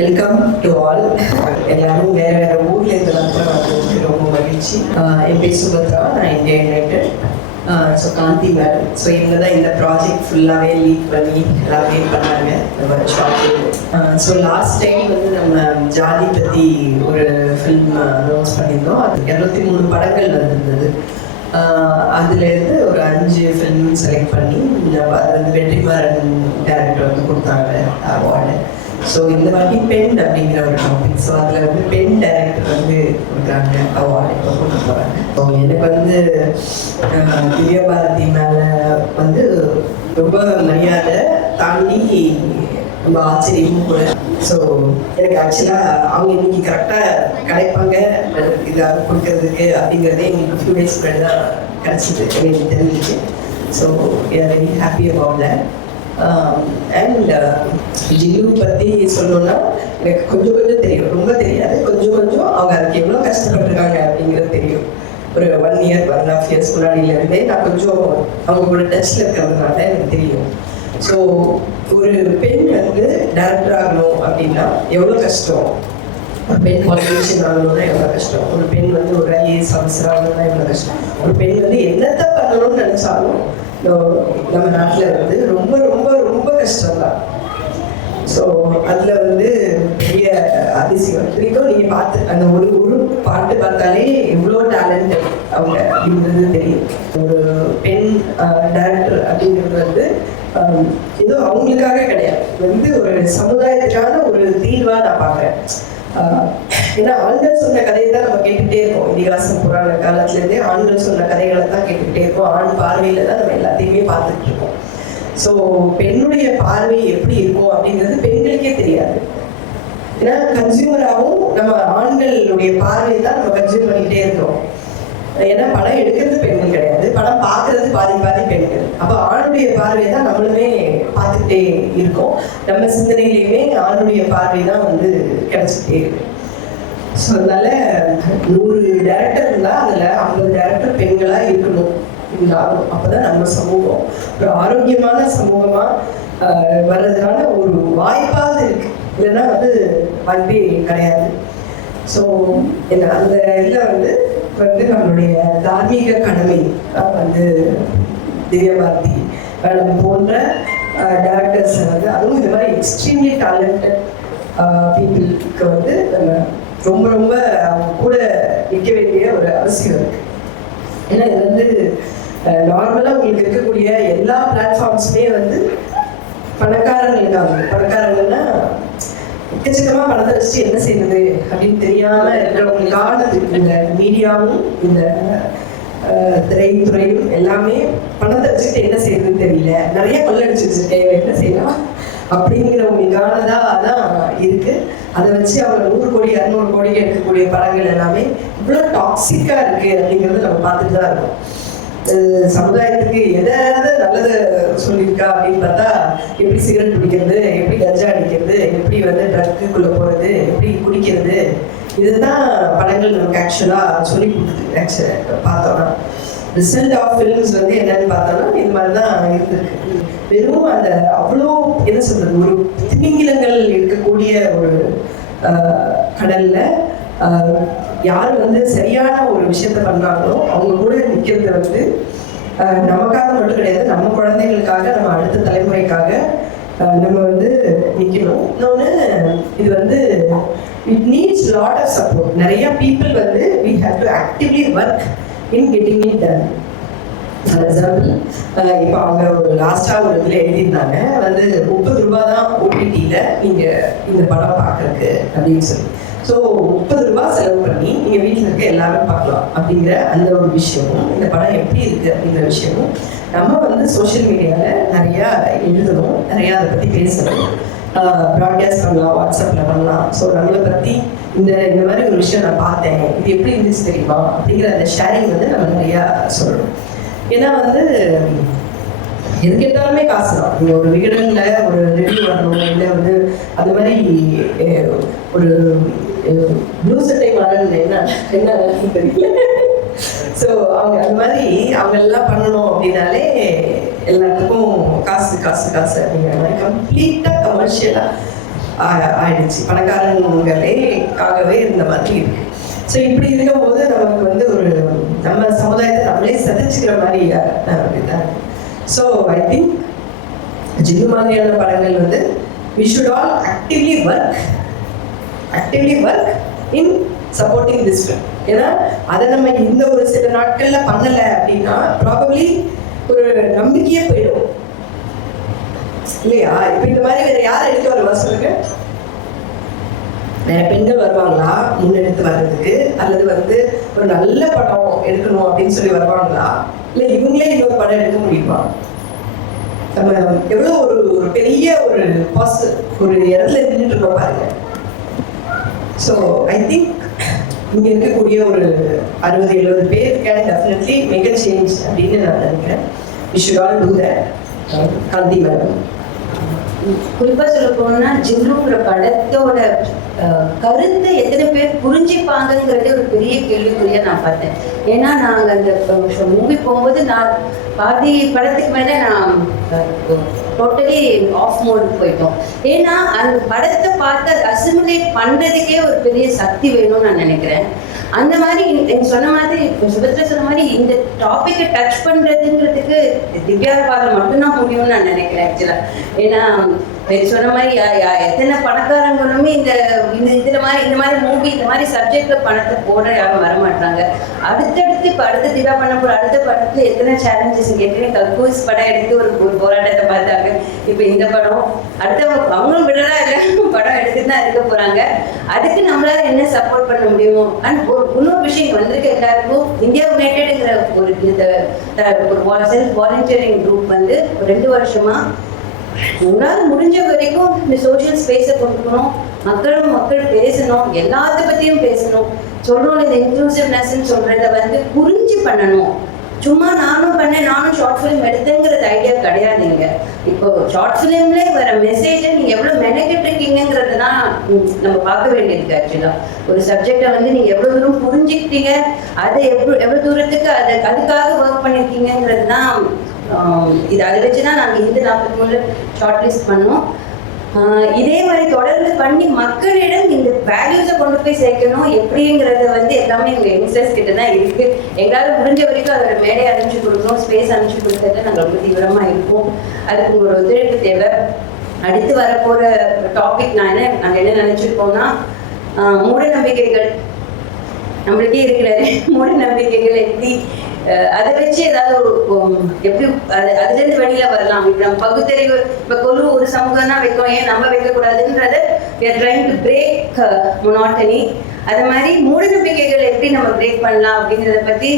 Welcome to all. எல்லாரும் வேற வேற ஊர்ல இருந்து ரொம்ப மகிழ்ச்சி. என் பேர் சுபத்ரா, நான் India United. So Gandhi madam, so இவங்க தான் இந்த ப்ராஜெக்ட் ஃபுல்லாகவே லீட் பண்ணி எல்லாமே பண்ணாங்க. ஸோ லாஸ்ட் டைம் வந்து நம்ம ஜாதி பற்றி ஒரு ஃபில்ம் அனௌன்ஸ் பண்ணியிருந்தோம். அது 23 படங்கள் வந்திருந்தது. அதுலேருந்து ஒரு 5 ஃபில்ம் செலக்ட் பண்ணி அது வந்து வெற்றிமாறன் டேரக்டர் வந்து கொடுத்தாங்க அவார்டு. ஸோ இந்த வாட்டி பெண் அப்படிங்கிற ஒரு டாபிக். ஸோ அதில் வந்து பெண் டைரக்டர் வந்து கொடுக்குறாங்க அவார்டு இப்போ கொண்டு போகிறாங்க. ஸோ எனக்கு வந்து திவ்யா பாரதி மேலே வந்து ரொம்ப மரியாதை தாண்டி ரொம்ப ஆச்சரியமும் கூட. ஸோ எனக்கு ஆக்சுவலாக அவங்க இன்னைக்கு கரெக்டாக கிடைப்பாங்க இதாக கொடுக்கறதுக்கு அப்படிங்கிறதே எங்களுக்கு ஃபியூ டேஸ் முன்னாடி தான் கிடச்சிது, எனக்கு தெரிஞ்சிச்சு. So very happy about that. And ஜில்லு பற்றி சொல்லணும்னா எனக்கு கொஞ்சம் கொஞ்சம் தெரியும், ரொம்ப தெரியாது, கொஞ்சம் கொஞ்சம் அவங்க அதுக்கு எவ்வளோ கஷ்டப்பட்டுருக்காங்க அப்படிங்கிறது தெரியும். ஒரு 1 இயர் 1.5 இயர்ஸ் முன்னாடியிலேருந்தே நான் கொஞ்சம் அவங்க கூட டச்சில் இருக்கிறதுனால எனக்கு தெரியும். ஸோ ஒரு பெண் வந்து டைரக்டர் ஆகணும் அப்படின்னா எவ்வளோ கஷ்டம், ஒரு பெண் பாலிட்டிஷியன் ஆகணும்னா எவ்வளோ கஷ்டம், ஒரு பெண் வந்து ஒரு ஐஏஎஸ் ஆஃபீஸர் ஆகணும்னா எவ்வளோ கஷ்டம், ஒரு பெண் வந்து என்னத்தை பண்ணணும்னு நினச்சாலும் நம்ம நாட்டில் வந்து ரொம்ப ரொம்ப ரொம்ப கஷ்டம்தான். ஸோ அதில் வந்து பெரிய அதிசயம் வரைக்கும் நீங்கள் பார்த்து அந்த ஒரு ஒரு பாட்டு பார்த்தாலே எவ்வளோ டேலண்ட் அவங்க அப்படின்றது தெரியும். ஒரு பெண் டைரக்டர் அப்படிங்கிறது வந்து ஏதோ அவங்களுக்காக கிடையாது, வந்து ஒரு சமுதாயத்துக்கான ஒரு தீர்வாக நான் பார்க்குறேன். ஏன்னா ஆண்கள் சொன்ன கதையை தான் நம்ம கேட்டுக்கிட்டே இருக்கோம். இதிகாசம் புராண காலத்துலேருந்தே ஆண்கள் சொன்ன கதைகளை தான் கேட்டுக்கிட்டே இருக்கோம். ஆண் பார்வையில் தான் நம்ம எல்லாத்தையுமே பார்த்துட்டு இருக்கோம். ஸோ பெண்ணுடைய பார்வை எப்படி இருக்கும் அப்படிங்கிறது பெண்களுக்கே தெரியாது. ஏன்னா கன்சியூமராகவும் நம்ம ஆண்களுடைய பார்வையை தான் நம்ம கன்சியூம் பண்ணிக்கிட்டே இருக்கிறோம். ஏன்னா படம் எடுக்கிறது பெண்கள் கிடையாது, படம் பார்க்கறது பாதி பாதி பெண்கள். அப்போ ஆணுடைய பார்வையை தான் நம்மளுமே பார்த்துக்கிட்டே இருக்கோம். நம்ம சிந்தனையிலையுமே ஆணுடைய பார்வை தான் வந்து கிடைச்சிக்கிட்டே இருக்கு. ஸோ அதனால 100 டைரக்டர் இருந்தால் அதில் 50 டைரக்டர் பெண்களாக இருக்கணும் இருந்தாலும் அப்போதான் நம்ம சமூகம் ஒரு ஆரோக்கியமான சமூகமாக வர்றதுனால ஒரு வாய்ப்பாக இருக்கு. இல்லைன்னா வந்து வாய்ப்பே கிடையாது. ஸோ அந்த இதில் வந்து நம்மளுடைய தார்மீக கடமை வந்து திவ்யா பாரதி மேடம் போன்ற டைரக்டர்ஸ் வந்து, அதுவும் இந்த மாதிரி எக்ஸ்ட்ரீம்லி டேலண்டட் பீப்புளுக்கு வந்து நம்ம ரொம்ப ரொம்ப அவங்க கூட நிற்க வேண்டிய ஒரு அவசியம் இருக்கு. ஏன்னா இது வந்து நார்மலாக உங்களுக்கு இருக்கக்கூடிய எல்லா பிளாட்ஃபார்ம்ஸுமே வந்து பணக்காரங்கள்னா எக்கச்சக்கமாக பணத்தை வச்சுட்டு என்ன செய்யறது அப்படின்னு தெரியாம இருக்கிறவங்களுக்கான இந்த மீடியாவும் இந்த திரைத்துறையும் எல்லாமே பணத்தை வச்சுட்டு என்ன செய்யறதுன்னு தெரியல, நிறைய கொள்ளடிச்சு வச்சிருக்கேன் என்ன செய்யலாம் அப்படிங்கிறவங்களுக்கானதா தான் இருக்கு. அதை வச்சு அவங்க 100 கோடி 200 கோடி எடுக்கக்கூடிய படங்கள் எல்லாமே இவ்வளோ டாக்ஸிக்கா இருக்கு அப்படிங்கிறது நம்ம பார்த்துட்டு தான் இருக்கோம். சமுதாயத்துக்கு எதாவது நல்லது சொல்லியிருக்கா அப்படின்னு பார்த்தா எப்படி சிகரெட் பிடிக்கிறது, எப்படி கஞ்சா அடிக்கிறது, எப்படி வந்து ட்ரக்குக்குள்ள போறது, எப்படி குடிக்கிறது, இதுதான் படங்கள் நமக்கு ஆக்சுவலா சொல்லி கொடுக்குது. பார்த்தோம்னா ரிசல்ட் ஆஃப் ஃபிலிம்ஸ் வந்து என்னன்னு பார்த்தோம்னா இது மாதிரி தான் இருந்திருக்கு. வெறும் அந்த அவ்வளோ என்ன சொல்றது, ஒரு திமிங்கிலங்கள் இருக்கக்கூடிய ஒரு கடல்ல யார் வந்து சரியான ஒரு விஷயத்த பண்றாங்களோ அவங்க கூட நிற்கிறது வந்து நமக்காக மட்டும் கிடையாது, நம்ம குழந்தைகளுக்காக, நம்ம அடுத்த தலைமுறைக்காக நம்ம வந்து நிற்கணும். இன்னொன்று இது வந்து it needs lot of support. நிறைய பீப்புள் வந்து we have to actively work in getting it done. For example இப்போ அவங்க ஒரு லாஸ்ட்டாக ஒரு இதில் எழுதியிருந்தாங்க வந்து 30 ரூபா தான் ஓடிடியில் நீங்கள் இந்த படம் பார்க்குறதுக்கு அப்படின்னு சொல்லி. ஸோ 30 ரூபா செலவு பண்ணி நீங்கள் வீட்டில் இருக்க எல்லாரும் பார்க்கலாம் அப்படிங்கிற அந்த ஒரு விஷயமும், இந்த படம் எப்படி இருக்குது அப்படிங்கிற விஷயமும் நம்ம வந்து சோஷியல் மீடியாவில் நிறையா எழுதணும், நிறையா அதை பற்றி பேசணும், ப்ராட்காஸ்ட் பண்ணலாம், வாட்ஸ்அப்பில் பண்ணலாம். ஸோ நம்மளை பற்றி இந்த மாதிரி ஒரு விஷயம் நான் பார்த்தேன், இது எப்படி இருந்துச்சு தெரியுமா அப்படிங்கிற அந்த ஷேரிங் வந்து நம்ம நிறையா சொல்லணும். ஏன்னா வந்து எது கேட்டாலுமே காசு தான். நீங்கள் ஒரு விகடனில் ஒரு ரிவ்யூ வரணும், இல்லை வந்து அது மாதிரி ஒரு ப்ளூ சட்டை மாடல் என்ன தெரியல. ஸோ அவங்க அது மாதிரி அவங்க எல்லாம் பண்ணணும் அப்படின்னாலே எல்லாத்துக்கும் காசு காசு காசு அப்படிங்கிற மாதிரி கம்ப்ளீட்டாக கமர்ஷியலாக ஆயிடுச்சு. பணக்காரங்களேக்காகவே இருந்த மாதிரி இருக்கு. ஸோ இப்படி இருக்கும்போது நமக்கு வந்து ஒரு நம்ம சமுதாயத்தை நம்மளே சதிச்சுக்கிற மாதிரி இதாக. ஸோ ஐ திங்க் ஜின்னு மாதிரியான படங்கள் வந்து we should all actively work in supporting this film. ஏன்னா அதை நம்ம இந்த ஒரு சில நாட்கள்ல பண்ணலை அப்படின்னா ப்ராபப்ளி ஒரு நம்பிக்கையே போயிடும் இல்லையா? இப்போ இந்த மாதிரி வேற யார் எடுக்க வருவா சொல்லுங்க? வேற பெண்கள் வருவாங்களா முன்னெடுத்து வர்றதுக்கு? அல்லது வந்து ஒரு நல்ல படம் எடுக்கணும் அப்படின்னு சொல்லி வருவாங்களா? இல்லை இவங்களே இன்னொரு படம் எடுக்க முடியுமா? நம்ம எவ்வளோ ஒரு பெரிய ஒரு ஒரு இடத்துல நின்றுட்டு இருக்கோம் பாருங்க. ஸோ ஐ திங்க் இங்க இருக்கக்கூடிய ஒரு 60-70 பேர் can definitely make a change அப்படின்னு நான் நினைக்கிறேன். We should all do that. Gandhi madam, குறிப்பா சொல்ல போனா ஜின்னுங்கிற படத்தோட கருத்தை எத்தனை பேர் புரிஞ்சுப்பாங்கிறதே ஒரு பெரிய கேள்விக்குறியா நான் பார்த்தேன். ஏன்னா நாங்க அந்த மூவி போகும்போது நான் பாதி படத்துக்கு மேல நான் டோட்டலி ஆஃப் மோடுக்கு போயிட்டோம். ஏன்னா அந்த படத்தை பார்த்து அசிமுலேட் பண்றதுக்கே ஒரு பெரிய சக்தி வேணும்னு நான் நினைக்கிறேன். அந்த மாதிரி சொன்ன மாதிரி சுபத்ரா சொன்ன மாதிரி இந்த டாபிக்கை டச் பண்றதுங்கிறதுக்கு திவ்யாவால மட்டும்தான் முடியும்னு நான் நினைக்கிறேன் ஆக்சுவலா. ஏன்னா சொன்ன மாதிரி எத்தனை பணக்காரங்களுமே இந்த இந்த மாதிரி மூவி இந்த மாதிரி சப்ஜெக்ட்ல பணத்தை போட யாரும் வரமாட்டாங்க. அடுத்தடுத்து இப்போ அடுத்த திவ்யா பண்ண போற அடுத்த படத்துல எத்தனை சேலஞ்சஸ் ஏற்கனவே கல்கூஸ் படம் எடுத்து ஒரு போராட்டத்தை பார்த்தாங்க. இப்போ இந்த படம் அடுத்த அவங்களும் விடறா இல்லை, படம் எடுத்துட்டு தான் இருக்க போறாங்க. அதுக்கு நம்மளால என்ன சப்போர்ட் பண்ண முடியுமோ. அண்ட் இன்னொரு விஷயம் வந்திருக்க எல்லாருக்கும் இந்தியா யுனைடெட்ங்கிற ஒரு செல்ஃப் வாலண்டியரிங் குரூப் வந்து 2 வருஷமா உங்களால் முடிஞ்ச வரைக்கும் இந்த சோசியல் ஸ்பேஸை கொடுக்கணும், மக்கள் பேசணும், எல்லாத்த பத்தியும் பேசணும். சொல்றோம் இந்த இன்க்ளூசிவ்னஸ் சொல்றத வந்து புரிஞ்சு பண்ணணும். சும்மா நானும் ஷார்ட் ஃபிலிம் எடுத்தேங்கிறது ஐடியா கிடையாதுங்க. இப்போ ஷார்ட் ஃபிலிம்ல வர மெசேஜை நீங்க எவ்வளவு மெனக்கிட்டு இருக்கீங்கிறது தான் நம்ம பார்க்க வேண்டியிருக்கு. ஆக்சுவலா ஒரு சப்ஜெக்டை வந்து நீங்க எவ்வளவு தூரம் புரிஞ்சுக்கிட்டீங்க, அதை எவ்வளவு தூரத்துக்கு அதுக்காக ஒர்க் பண்ணிருக்கீங்கிறது தான். இது அதை வச்சுதான் நாங்கள் இந்த 43 ஷார்ட் லிஸ்ட் பண்ணோம். இதே மாதிரி தொடர்ந்து பண்ணி மக்களிடம் இந்த வேல்யூஸை கொண்டு போய் சேர்க்கணும். எப்படிங்கிறத வந்து எல்லாமே எங்கள் யங்ஸ்டர்ஸ் கிட்ட தான் இருக்கு. எங்களால் முடிஞ்ச வரைக்கும் அதோட மேடை அனுப்பிச்சு கொடுக்கணும், ஸ்பேஸ் அனுப்பிச்சு கொடுக்கறதுல நாங்கள் ரொம்ப தீவிரமா இருக்கோம். அதுக்கு ஒரு ஒத்துழைப்பு தேவை. அடுத்து வரப்போற டாபிக் நாங்கள் என்ன நினைச்சிருக்கோம்னா மூட நம்பிக்கைகள். நம்மளுக்கே இருக்கிறாரு மூட நம்பிக்கைகள் எப்படி அதை வச்சு ஏதாவது எப்படி அதுல இருந்து வெளியில வரலாம். இப்ப நம்ம பகுத்தறிவு இப்ப கொலு ஒரு சமூகம் தான் வைக்கும், ஏன் நம்ம வைக்கக்கூடாதுன்றத பிரேக் மொனாட்டனி. அது மாதிரி மூட நம்பிக்கைகள் எப்படி நம்ம பிரேக் பண்ணலாம் அப்படிங்கிறத பத்தி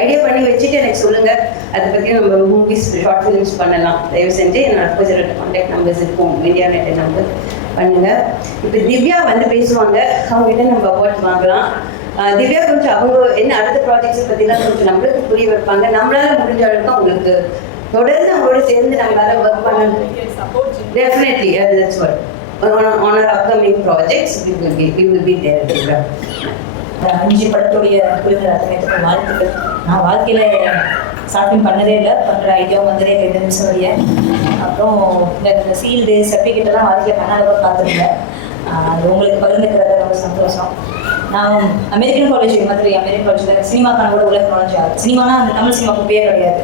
ஐடியா பண்ணி வச்சுட்டு எனக்கு சொல்லுங்க. அதை பத்தி நம்ம மூவிஸ் ஷார்ட் ஃபிலிம்ஸ் பண்ணலாம். தயவு செஞ்சு என்னோட அப்போசிட் கான்டாக்ட் நம்பர்ஸ் இருக்கும், மீடியா நெட் நம்பர் பண்ணுங்க. இப்ப திவ்யா வந்து பேசுவாங்க, அவங்க கிட்ட நம்ம அவார்ட் வாங்கலாம். திவ்யா கொஞ்சம் அவங்க என்ன அடுத்த ப்ராஜெக்ட்ஸை பற்றிலாம் கொஞ்சம் நம்மளுக்கு புரிய வைப்பாங்க. நம்மளால முடிஞ்ச அளவுக்கு அவங்களுக்கு தொடர்ந்து அவங்களோட சேர்ந்து நம்மளால ஒர்க் பண்ணணும். Definitely that's what on our upcoming projects we will be there. அஞ்சு படத்துடைய குழுக்கள் அத்தனைத்துக்கு வாழ்த்துக்கள். நான் வாழ்க்கையில் ஷாப்பிங் பண்ணதே இல்லை, பண்ணுற ஐடியாவும் வந்ததே இல்லை இந்த நிமிஷம் வழிய. அப்புறம் இந்த சீல்டு சர்டிஃபிகேட்டெல்லாம் வாழ்க்கையில் பண்ணாத பார்த்துருந்தேன். அது உங்களுக்கு பகிர்ந்துக்கிறத ரொம்ப சந்தோஷம். நான் அமெரிக்கன் காலேஜ் காலேஜில் சினிமாக்கான கூட உலக நுழைஞ்சாரு. சினிமானா அந்த தமிழ் சினிமா குப்பையே கிடையாது,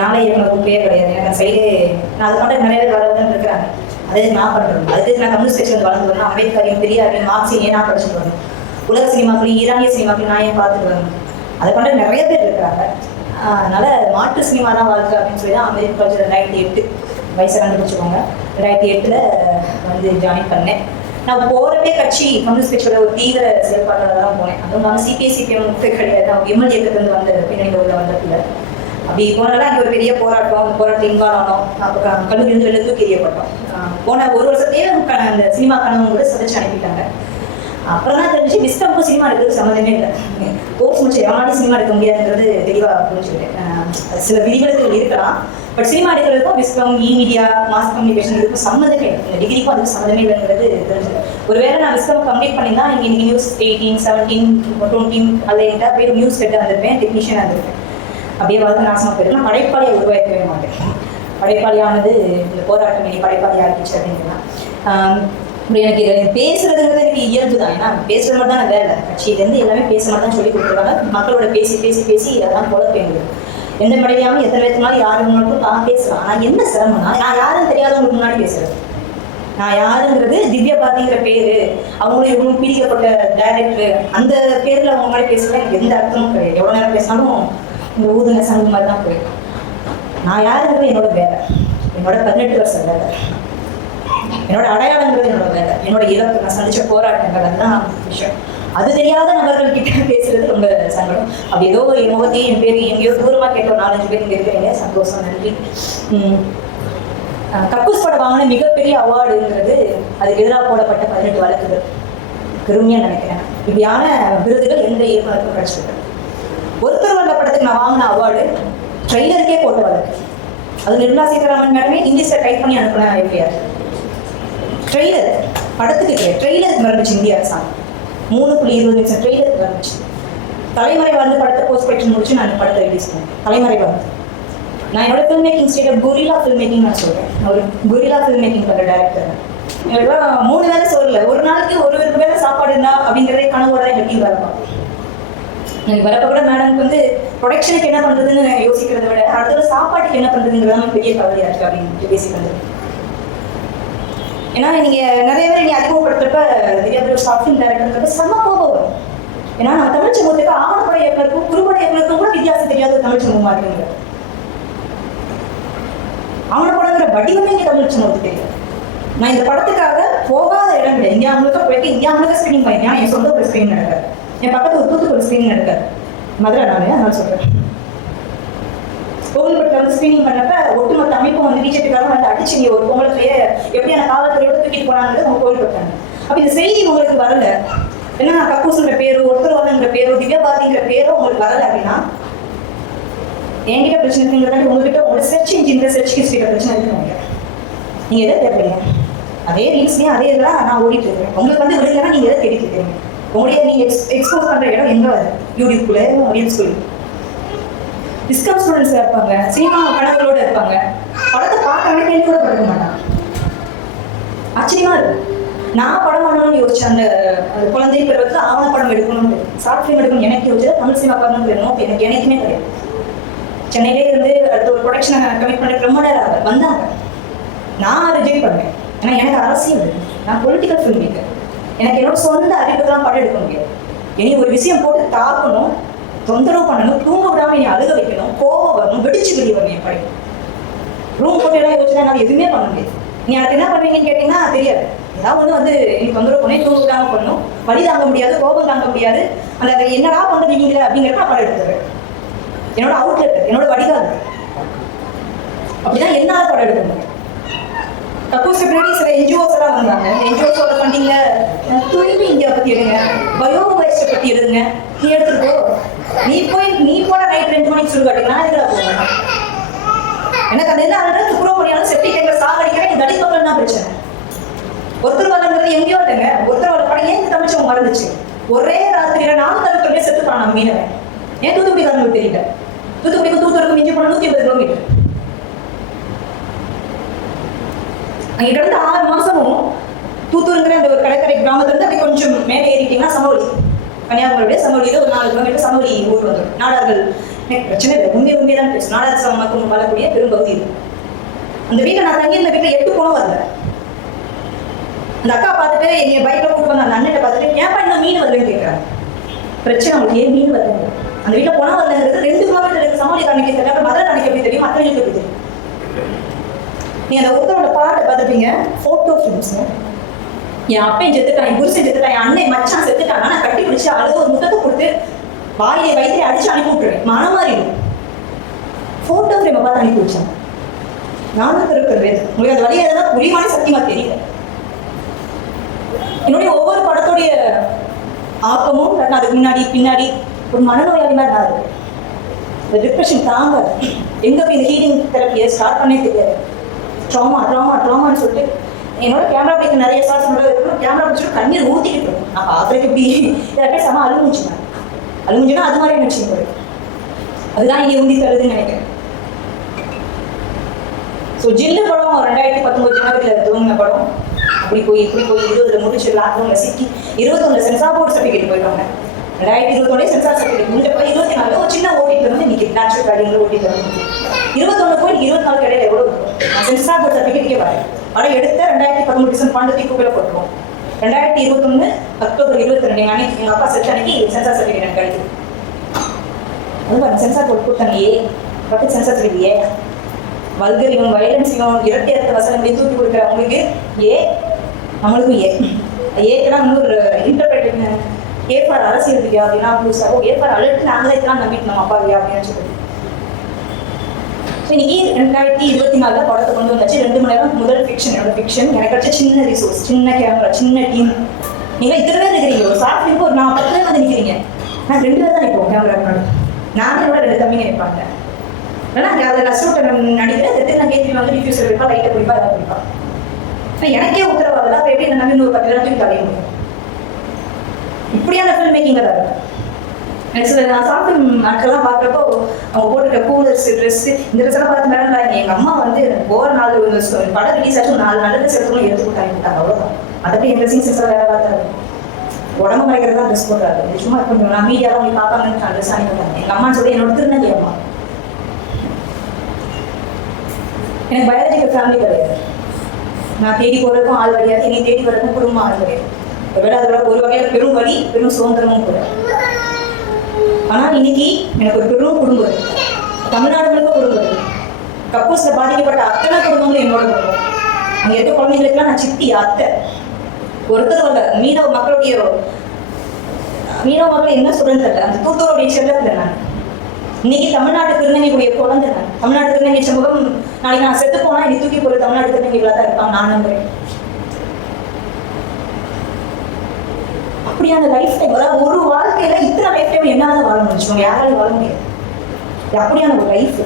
நாளை இயக்குனர் குப்பையே கிடையாது. எனக்கு அந்த சைடு நான் அது மட்டும் நிறைய பேர் வளர்ந்துன்னு இருக்கிறாங்க. அதே நான் பண்ணுறேன். அதுக்கு நான் தமிழ் செக்ஷன் வளர்ந்து வரணும். அம்பேத்கரையும் பெரியாரையும் மார்க்ஸையும் ஏன் நான் படிச்சுட்டு வரணும். உலக சினிமாக்களையும் ஈரானிய சினிமாக்களையும் நான் ஏன் பார்த்துட்டு வரணும். அதை பண்ணுற நிறைய பேர் இருக்கிறாங்க. அதனால மாற்று சினிமா தான் வாழ்க்கை அப்படின்னு சொல்லி தான் அமெரிக்கன் காலேஜ் 2008 வயசை கண்டுபிடிச்சிக்கோங்க. 2008 வந்து ஜாயின் பண்ணேன். நான் போகிறதே கட்சி கம்யூனிஸ்ட் கட்சியோட ஒரு தீவிர செயல்பாட்டாளர் தான் போனேன். அதுவும் நான் சிபிஎம் கிடையாது, அவங்க எம்எல்ஏ இருந்து வந்த பின்னணி உள்ள வந்ததில்லை. அப்படி போனாலும் அங்கே ஒரு பெரிய போராட்டம், அந்த போராட்டம் இன்வால்வ் ஆனோம். அப்புறம் கல்லூரியிலிருந்து வெளில தூக்கி எறியப்பட்டோம். போன ஒரு வருஷத்தையே அந்த சினிமா கனவு கூட சதைச்சு அனுப்பிட்டாங்க. அப்புறம் தான் தெரிஞ்சு விஸ்கம்க்கும் சினிமா எடுக்கிறது சம்மந்தமே இல்லை. கோர்ஸ் முடிச்சு எவனாலும் சினிமா எடுக்க முடியாதுங்கிறது தெளிவாக புரிஞ்சுக்கிட்டேன். சில விதிவிலக்குகள் இருக்கலாம், பட் சினிமா எடுக்கிறதுக்கும் விஸ்கம் மீடியா மாஸ் கம்யூனிகேஷன் இதுக்கும் சம்மந்தமே இல்லை. இந்த டிகிரிக்கும் அதுக்கு சம்மந்தமே இல்லைங்கிறது தெரிஞ்சது. ஒருவேளை நான் விஸ்கம் கம்ப்ளீட் பண்ணியிருந்தா இன்னைக்கு நியூஸ் 18, 17, 20 அதில் என்கிட்ட போய் நியூஸ் கெட்டு வந்திருப்பேன், டெக்னீஷியனாக இருந்திருப்பேன். அப்படியே வாழ்க்கை நாசமாக போயிருக்கு. நான் படைப்பாளியை உருவாக்கவே மாட்டேன். படைப்பாளியானது இந்த போராட்டம் இனி படைப்பாளி ஆகிடுச்சு அப்படின்னா அப்படி எனக்கு பேசுறதுங்கிறது எனக்கு இயல்பு தான். ஏன்னா பேசுகிற மாதிரி தான் வேலை. கட்சியிலேருந்து எல்லாமே பேச மாதிரி தான் சொல்லி கொடுத்துருக்காங்க. மக்களோட பேசி பேசி பேசி அதெல்லாம் குழப்பம். எந்த மடையாமல் எத்தனை பேருக்குனாலும் யாரு மட்டும் பேசலாம். ஆனால் என்ன சிரமம்னா, நான் யாரும் தெரியாதவங்களுக்கு முன்னாடி பேசுறது. நான் யாருங்கிறது திவ்யா பாரதிங்கிற பேரு, அவங்களுடைய இவங்க பிரிக்கப்பட்ட டைரக்டர், அந்த பேரில் அவங்க முன்னாடி பேசுறது எனக்கு எந்த அர்த்தமும் கிடையாது. எவ்வளோ நேரம் பேசினாலும் இந்த ஊதுன சங்கு மாதிரி தான் போயிடும். நான் யாருங்கிறது என்னோட வேலை, என்னோட 18 வருஷம் வேலை, என்னோட அடையாளங்கிறது என்னோட வேலை, என்னோட இலக்கு, நான் சந்திச்ச போராட்டங்கள், அதுதான் விஷயம். அது தெரியாத நபர்கள் கிட்ட பேசுறது ரொம்ப சங்கடம். அப்படி ஏதோ ஒரு முகத்தையும் என் பேர் எங்கேயோ தூரமா கேட்ட ஒரு 4-5 பேர் இங்க இருக்கிறீங்க, சந்தோஷம், நன்றி. கக்கூஸ் படம் வாங்கின மிகப்பெரிய அவார்டுங்கிறது அதுக்கு எதிராக போடப்பட்ட 18 வழக்குகள். பெருமையா நினைக்கிறேன். இப்படியான விருதுகள் எந்த இயக்குனருக்கும் கிடைச்சிருக்கு. ஒருத்தர் வந்த படத்துக்கு நான் வாங்கின அவார்டு ட்ரெய்லருக்கே போட்ட வழக்கு. அது நிர்மலா சீதாராமன் மேடமே இங்கிலீஷ்ல டைப் பண்ணி அனுப்பின எப்படியாரு ட்ரெய்லர் படத்துக்கு ட்ரெய்லருக்கு மறந்துச்சு இந்திய அரசாங்கம். 3.20 நிமிஷம் ட்ரெய்லருக்கு வந்துச்சு. தலைமறை வந்து படத்தை போஸ்ட் ப்ரொடக்ஷன் முடிச்சு நான் படத்தை ரிலீஸ் பண்ணேன். தலைமறை வந்து நான் என்னோட film making state Gorilla film making நான் சொல்றேன். ஒரு குரிலா ஃபில்ம் மேக்கிங் பண்ணுற டேரக்டர். எங்களுக்கு 3 வேலை சொல்லல, ஒரு நாளைக்கு ஒரு வேலை சாப்பாடு இருந்தா அப்படிங்கிறதே கனவோட தான் எங்க டீம் வேலை பார்ப்போம். எனக்கு வரப்ப கூட மேடம்க்கு வந்து ப்ரொடக்ஷனுக்கு என்ன பண்றதுன்னு யோசிக்கிறத விட அடுத்த சாப்பாட்டுக்கு என்ன பண்றதுங்கிறதான் பெரிய கவலையா இருக்கு அப்படின்னு பேசிக்கிறது. ஏன்னா நீங்க நிறைய பேர் நீங்க அறிமுகப்படுத்துறப்ப திவ்யா ஷார்ட் ஃபிலிம் டைரக்டர் செம்ம கோபம் வரும். ஏன்னா நம்ம தமிழ் சமூகத்துக்கு ஆவணப்பட இயக்குனருக்கும் குறும்பட இயக்குனருக்கும் கூட வித்தியாசம் தெரியாத தமிழ் சமூகமா இருக்குங்க. ஆவணப்படங்கிற வடிவமே இங்க தமிழ் சமூகத்துக்கு தெரியும். நான் இந்த படத்துக்காக போகாத இடம் கிடையாது. இந்தியா முழுக்க போயிட்டு இந்தியா முழுக்க ஸ்கிரீனிங் பண்ணிருக்கேன். என் சொந்த ஒரு ஸ்கிரீனிங் நடக்காது, என் பக்கத்து ஒரு தூத்துக்குடி ஸ்கிரீனிங் நடக்காது, மதுரை நானே அதனால சொல்றேன். கோவில்பட்டில் வந்து ஸ்கிரீனிங் பண்ணப்ப ஒட்டுமொத்த அமைப்பும் வந்து பிஜேபிக்காக வந்து அடிச்சுங்க ஒரு பொங்கலத்தையே எப்படியான காவல்துறையோட தூக்கிட்டு போனாங்கிறது அவங்க கோவில்பட்டாங்க. அப்ப இந்த செய்தி உங்களுக்கு வரல, ஏன்னா கக்கூசுங்கிற பேரோ ஒருத்தர் பேரோ திவ்யா பாரதிங்கிற பேரோ உங்களுக்கு வரல அப்படின்னா என்கிட்ட பிரச்சனை இருக்குங்கிறதாண்டி உங்ககிட்ட உங்களோட சர்ச் இன்ஜின் சர்ச் ஹிஸ்டரியில பிரச்சனை இருக்குங்க. நீங்க எதை தேடுறீங்க? அதே ரீல்ஸ்லயும் அதே இதெல்லாம் நான் ஓடிட்டு இருக்கேன். உங்களுக்கு வந்து விடுங்கன்னா நீங்க எதை தேடிட்டு இருக்கீங்க? உங்களுடைய நீங்க எக்ஸ்போஸ் பண்ற இடம் எங்க வருது? யூடியூப்குள்ள அப்படின்னு சொல்லி டிஸ்கவுண்ட் ஸ்டூடெண்ட்ஸ் இருப்பாங்க, சினிமா கணக்குகளோட இருப்பாங்க, படத்தை பார்க்கவே கேள்வி கூட படுக்க மாட்டாங்க. ஆச்சரியமா இருக்கு. நான் படம் பண்ணணும்னு யோசிச்சேன். அந்த குழந்தை பருவத்தில் ஆவண படம் எடுக்கணும்னு, ஷார்ட் ஃபிலிம் எடுக்கணும் எனக்கு யோசிச்சது தமிழ் சினிமா பண்ணணும்னு நோக்கம் எனக்கு எனக்குமே கிடையாது. சென்னையிலே இருந்து அடுத்த ஒரு ப்ரொடக்ஷனை கமிட் பண்ண ரொம்ப நேரம் வந்தாங்க. நான் ரிஜெக்ட் பண்ணேன். ஏன்னா எனக்கு அரசியல், நான் பொலிட்டிக்கல் ஃபில்ம் மேக்கர். எனக்கு என்னோட சொந்த அறிவுக்கெல்லாம் படம் எடுக்க முடியாது. இனி ஒரு விஷயம் போட்டு தாக்கணும், தொந்தரவு பண்ணணும், தூங்க விடாம நீ அழுக வைக்கணும், கோபம் வரணும், வெடிச்சு வெளியே வரணும். என் படம் ரூம் போட்டு எல்லாம் யோசிச்சா நான் எதுவுமே பண்ண முடியாது. நீ எனக்கு என்ன பண்ணுவீங்கன்னு கேட்டீங்கன்னா தெரியாது. ஏதாவது வந்து எனக்கு தொந்தரவு பண்ணி தூங்க விடாம பண்ணணும், வலி தாங்க முடியாது, கோபம் தாங்க முடியாது. அந்த என்னடா பண்ணுறீங்களே அப்படிங்கிறத படம் எடுத்துறேன். என்னோட அவுட்லெட், என்னோட வடிகால். அப்படிதான் என்னால படம் எடுக்க முடியும். கக்கூஸ்க்கு பின்னாடி சில என்ஜிஓஸ் எல்லாம் வந்தாங்க. என்ஜிஓஸோட ஃபண்டிங்ல தூய்மை இந்தியா பத்தி எடுங்க, பயோ வைரஸை பத்தி எடுங்க, நீ எடுத்துக்கோ. நீ போன நைட் 2 மணிக்கு சொல்லி நான் எதுல போவேன்? எனக்கு அந்த என்ன துப்புரவு செப்டிக் டேங்க்ல சாகடிக்கிற நீ தடி பக்கம் தான் பிரச்சனை. ஒருத்தர் வரங்கிறது எங்கேயோ இல்லைங்க. ஒருத்தர் வர படம் ஏன் தமிழ்ச்சவங்க மறந்துச்சு? ஒரே ராத்திரியில 4 தடுப்பு செத்து போனான் மீனவன். ஏன் தூத்துக்குடி காரணம் தெரியல? தூத்துக்குடிக்கு தூத்துக்குடிக்கு மிஞ்சி போன 150 கிலோமீட்டர். அங்கிட்ட இருந்து 6 மாசமும் தூத்தூருங்கிற அந்த ஒரு கடற்கரை கிராமத்துல இருந்து அப்படி கொஞ்சம் மேலே ஏறிட்டீங்கன்னா சமவெளி, கன்னியாகுமரியோட சமவெளியில ஒரு 4 கிலோமீட்டர் சமவெளி ஊர் வந்துடும். நாடார்கள் எனக்கு பிரச்சனை இல்லை, உண்மையே தான் பேசும். நாடார் சமூகம் வாழக்கூடிய பெரும்பகுதி இது. அந்த வீட்டை நான் தங்கி இந்த வீட்டில் 8 போனோம் வரல. அந்த அக்கா பார்த்துட்டு எங்க பைக்ல கூப்பிட்டு வந்த அந்த அண்ணனை பார்த்துட்டு ஏன் இன்னும் மீன் வரலன்னு கேட்கறாங்க. பிரச்சனை அவங்களுக்கு ஏன் மீன் வரல? அந்த வீட்டில் போனா வரலங்கிறது 2 கிலோமீட்டர் சமவெளி காணிக்க தெரியும், மதுரை காணிக்க எப்படி தெரியும், மற்றவங்களுக்கு எப்படி தெரியும்? நீ அந்த ஒருத்தரோட பாட்டை பார்த்துப்பீங்க, போட்டோ ஃபிலிம்ஸ். என் அப்பையும் செத்துட்டான், என் புருஷன் செத்துட்டான், என் அண்ணன் மச்சான் செத்துட்டான், நான் கட்டி பிடிச்சி அழுது ஒரு முத்தத்தை கொடுத்து வாயிலை வயிற்றை அடிச்சு அனுப்பி விட்டுருவேன். மனமாறிடும். போட்டோ ஃபிலிமை பார்த்து அனுப்பி வச்சேன். நானும் இருக்கிறது உங்களுக்கு அந்த வழியாக தான் புரியுமான சத்தியமா தெரியல. என்னுடைய ஒவ்வொரு படத்துடைய ஆக்கமும் அதுக்கு முன்னாடி பின்னாடி ஒரு மனநோயாளி மாதிரி தான் இருக்கு. இந்த டிப்ரெஷன் தாங்க எங்க போய் இந்த ஹீலிங் தெரப்பியை ஸ்டார்ட் பண்ணே தெரியாது. ட்ராமான்னு சொல்லிட்டு என்னோட கேமரா பிடிக்க நிறைய ஷார்ட்ஸ் இருக்கணும். கேமரா பிடிச்சிட்டு கண்ணீர் ஊற்றிக்கிட்டு இருக்கும். நான் பார்க்குறதுக்கு இப்படி யார்கிட்ட செம அழுமுச்சுன்னா அது மாதிரி நினச்சி போயிடும். அதுதான் இங்கே உந்தி தருதுன்னு நினைக்கிறேன். ஸோ ஜில்லு படம் 2019 ஜனவரியில் துவங்கின படம். அப்படி போய் இப்படி போய் 20 முடிச்சு லாக்டவுன்ல சிக்கி 21 சென்சார் போர்டு சர்டிஃபிகேட் போயிட்டாங்க. 2021 சென்சார் சர்டிஃபிகேட் முடிஞ்ச போய் 24 ஒரு சின்ன ஓடிட்டு வந்து இன்னைக்கு நேச்சுரல் கார்டியன்ல ஓடிட்டு வந்து 21 போய் 24 கிடையாது எவ்வளோ சென்சார் போர்டு சர்டிஃபிகேட்டே வரேன். ஆனால் எடுத்த 2013 டிசம்பர் 12 குப்பையில போட்டுருவோம். 2021 அக்டோபர் 22 அன்னைக்கு எங்க அப்பா செட் அன்னைக்கு சென்சார் சர்டிஃபிகேட் எனக்கு கிடைக்குது. அது பாருங்க சென்சார் போர்டு கொடுத்தாங்க பட்டு சென்சார் சர்டிஃபிகேட் வல்கரியும் வயலன்ஸையும் இரட்டை அர்த்த வசனங்களையும் தூக்கி கொடுக்குறவங்களுக்கு நம்மளுக்கும் ஏக்கெல்லாம் இன்னொரு இன்டர்பிரேட்டிங் ஏற்பாடு அரசியல் இல்லையா அப்படின்னா புதுசாக ஏற்பாடு அலர்ட்டு நாங்களே இதெல்லாம் நம்பிட்டு நம்ம அப்பாவியா அப்படின்னு சொல்லுது. இன்னைக்கு 2024 படத்தை கொண்டு வந்தாச்சு. 2 மணி நேரம் முதல் ஃபிக்ஷன். என்னோட ஃபிக்ஷன் எனக்கு கிடைச்ச சின்ன ரிசோர்ஸ், சின்ன கேமரா, சின்ன டீம். நீங்க இத்தனை பேர் இருக்கிறீங்க, ஒரு சாஃப்ட்வேருக்கு ஒரு 10 பேர் வந்து நிற்கிறீங்க. நான் 2 பேர் தான் நிற்போம் கேமரா முன்னாடி. நானும் என்னோட 2 தம்பிங்க நிற்பாங்க. ஏன்னா அதை கஷ்டப்பட்ட நடிக்கிறேன் திட்டு நான் கேட்கறி வந்து டிஃப்யூசர் வைப்பா, லைட்டை குடிப்பா, அதை குடிப்பா. எனக்கே உத்தரவாதம் அப்போ எப்படி நம்பி 10 பேர் தூக்கி தலைய முடியும். இப்படியான ஃபில்ம் மேக்கிங் தான் எனக்கு நான் சாப்பிட்டு நாட்கள்லாம் பார்க்குறப்போ அவங்க போட்டுருக்க கூலர்ஸ் ட்ரெஸ்ஸு இந்த ட்ரெஸ்ஸெல்லாம் பார்த்து மேடம் எங்கள் அம்மா வந்து போகிற 4 படம் ரிலீஸ் ஆச்சு 4 நல்ல ட்ரெஸ் எடுத்துக்கணும் எடுத்து கொடுத்தாங்க அவ்வளோதான். அதை என் ட்ரெஸ்ஸிங் சென்ஸாக வேலை பார்த்தாரு. உடம்பு மறைக்கிறது தான் ட்ரெஸ் போடுறாரு. சும்மா கொஞ்சம் நான் மீடியாவில் அவங்க பார்ப்பாங்கன்னு நான் ட்ரெஸ் அனுப்பிட்டாங்க. எங்கள் அம்மான்னு சொல்லி என்னோட திருநங்கை அம்மா. எனக்கு பயாலஜிக்கல் ஃபேமிலி கிடையாது. நான் தேடி போகிறதுக்கும் ஆள் கிடையாது, என்னை தேடி வரதுக்கும் குடும்பம் ஆள் கிடையாது. ஒருவேளை அதோட ஒரு வகையில் பெரும் வழி பெரும் சுதந்திரமும் கூட. ஆனால் இன்னைக்கு எனக்கு ஒரு பெரும் குடும்பம் இருக்கு. தமிழ்நாடு முழுக்க குடும்பம் இருக்கு. கக்கூஸில் பாதிக்கப்பட்ட அத்தனை குடும்பங்களும் என்னோட குடும்பம். அங்கே இருக்க குழந்தைங்களுக்குலாம் நான் சித்தி அத்தை ஒருத்தர் வரல. மீனவ மக்கள் என்ன சொல்றேன்னு தெரியல. அந்த தூத்தூருடைய செல்லத்தில் நான் இன்னைக்கு தமிழ்நாட்டு திருநங்கைக்குரிய குழந்தை நான். தமிழ்நாட்டு திருநங்கை சமூகம் நாளைக்கு நான் செத்து போனா என்னை தூக்கி போற தமிழ்நாட்டு திருநங்கைகளாக தான் இருப்பாங்க நான் நம்புறேன். அப்படியான லைஃப் டைம், அதாவது ஒரு வாழ்க்கையில இத்தனை லைஃப் டைம் என்னால வாழ முடிச்சுக்கோங்க, யாராலையும் வாழ முடியாது. அப்படியான ஒரு லைஃப்,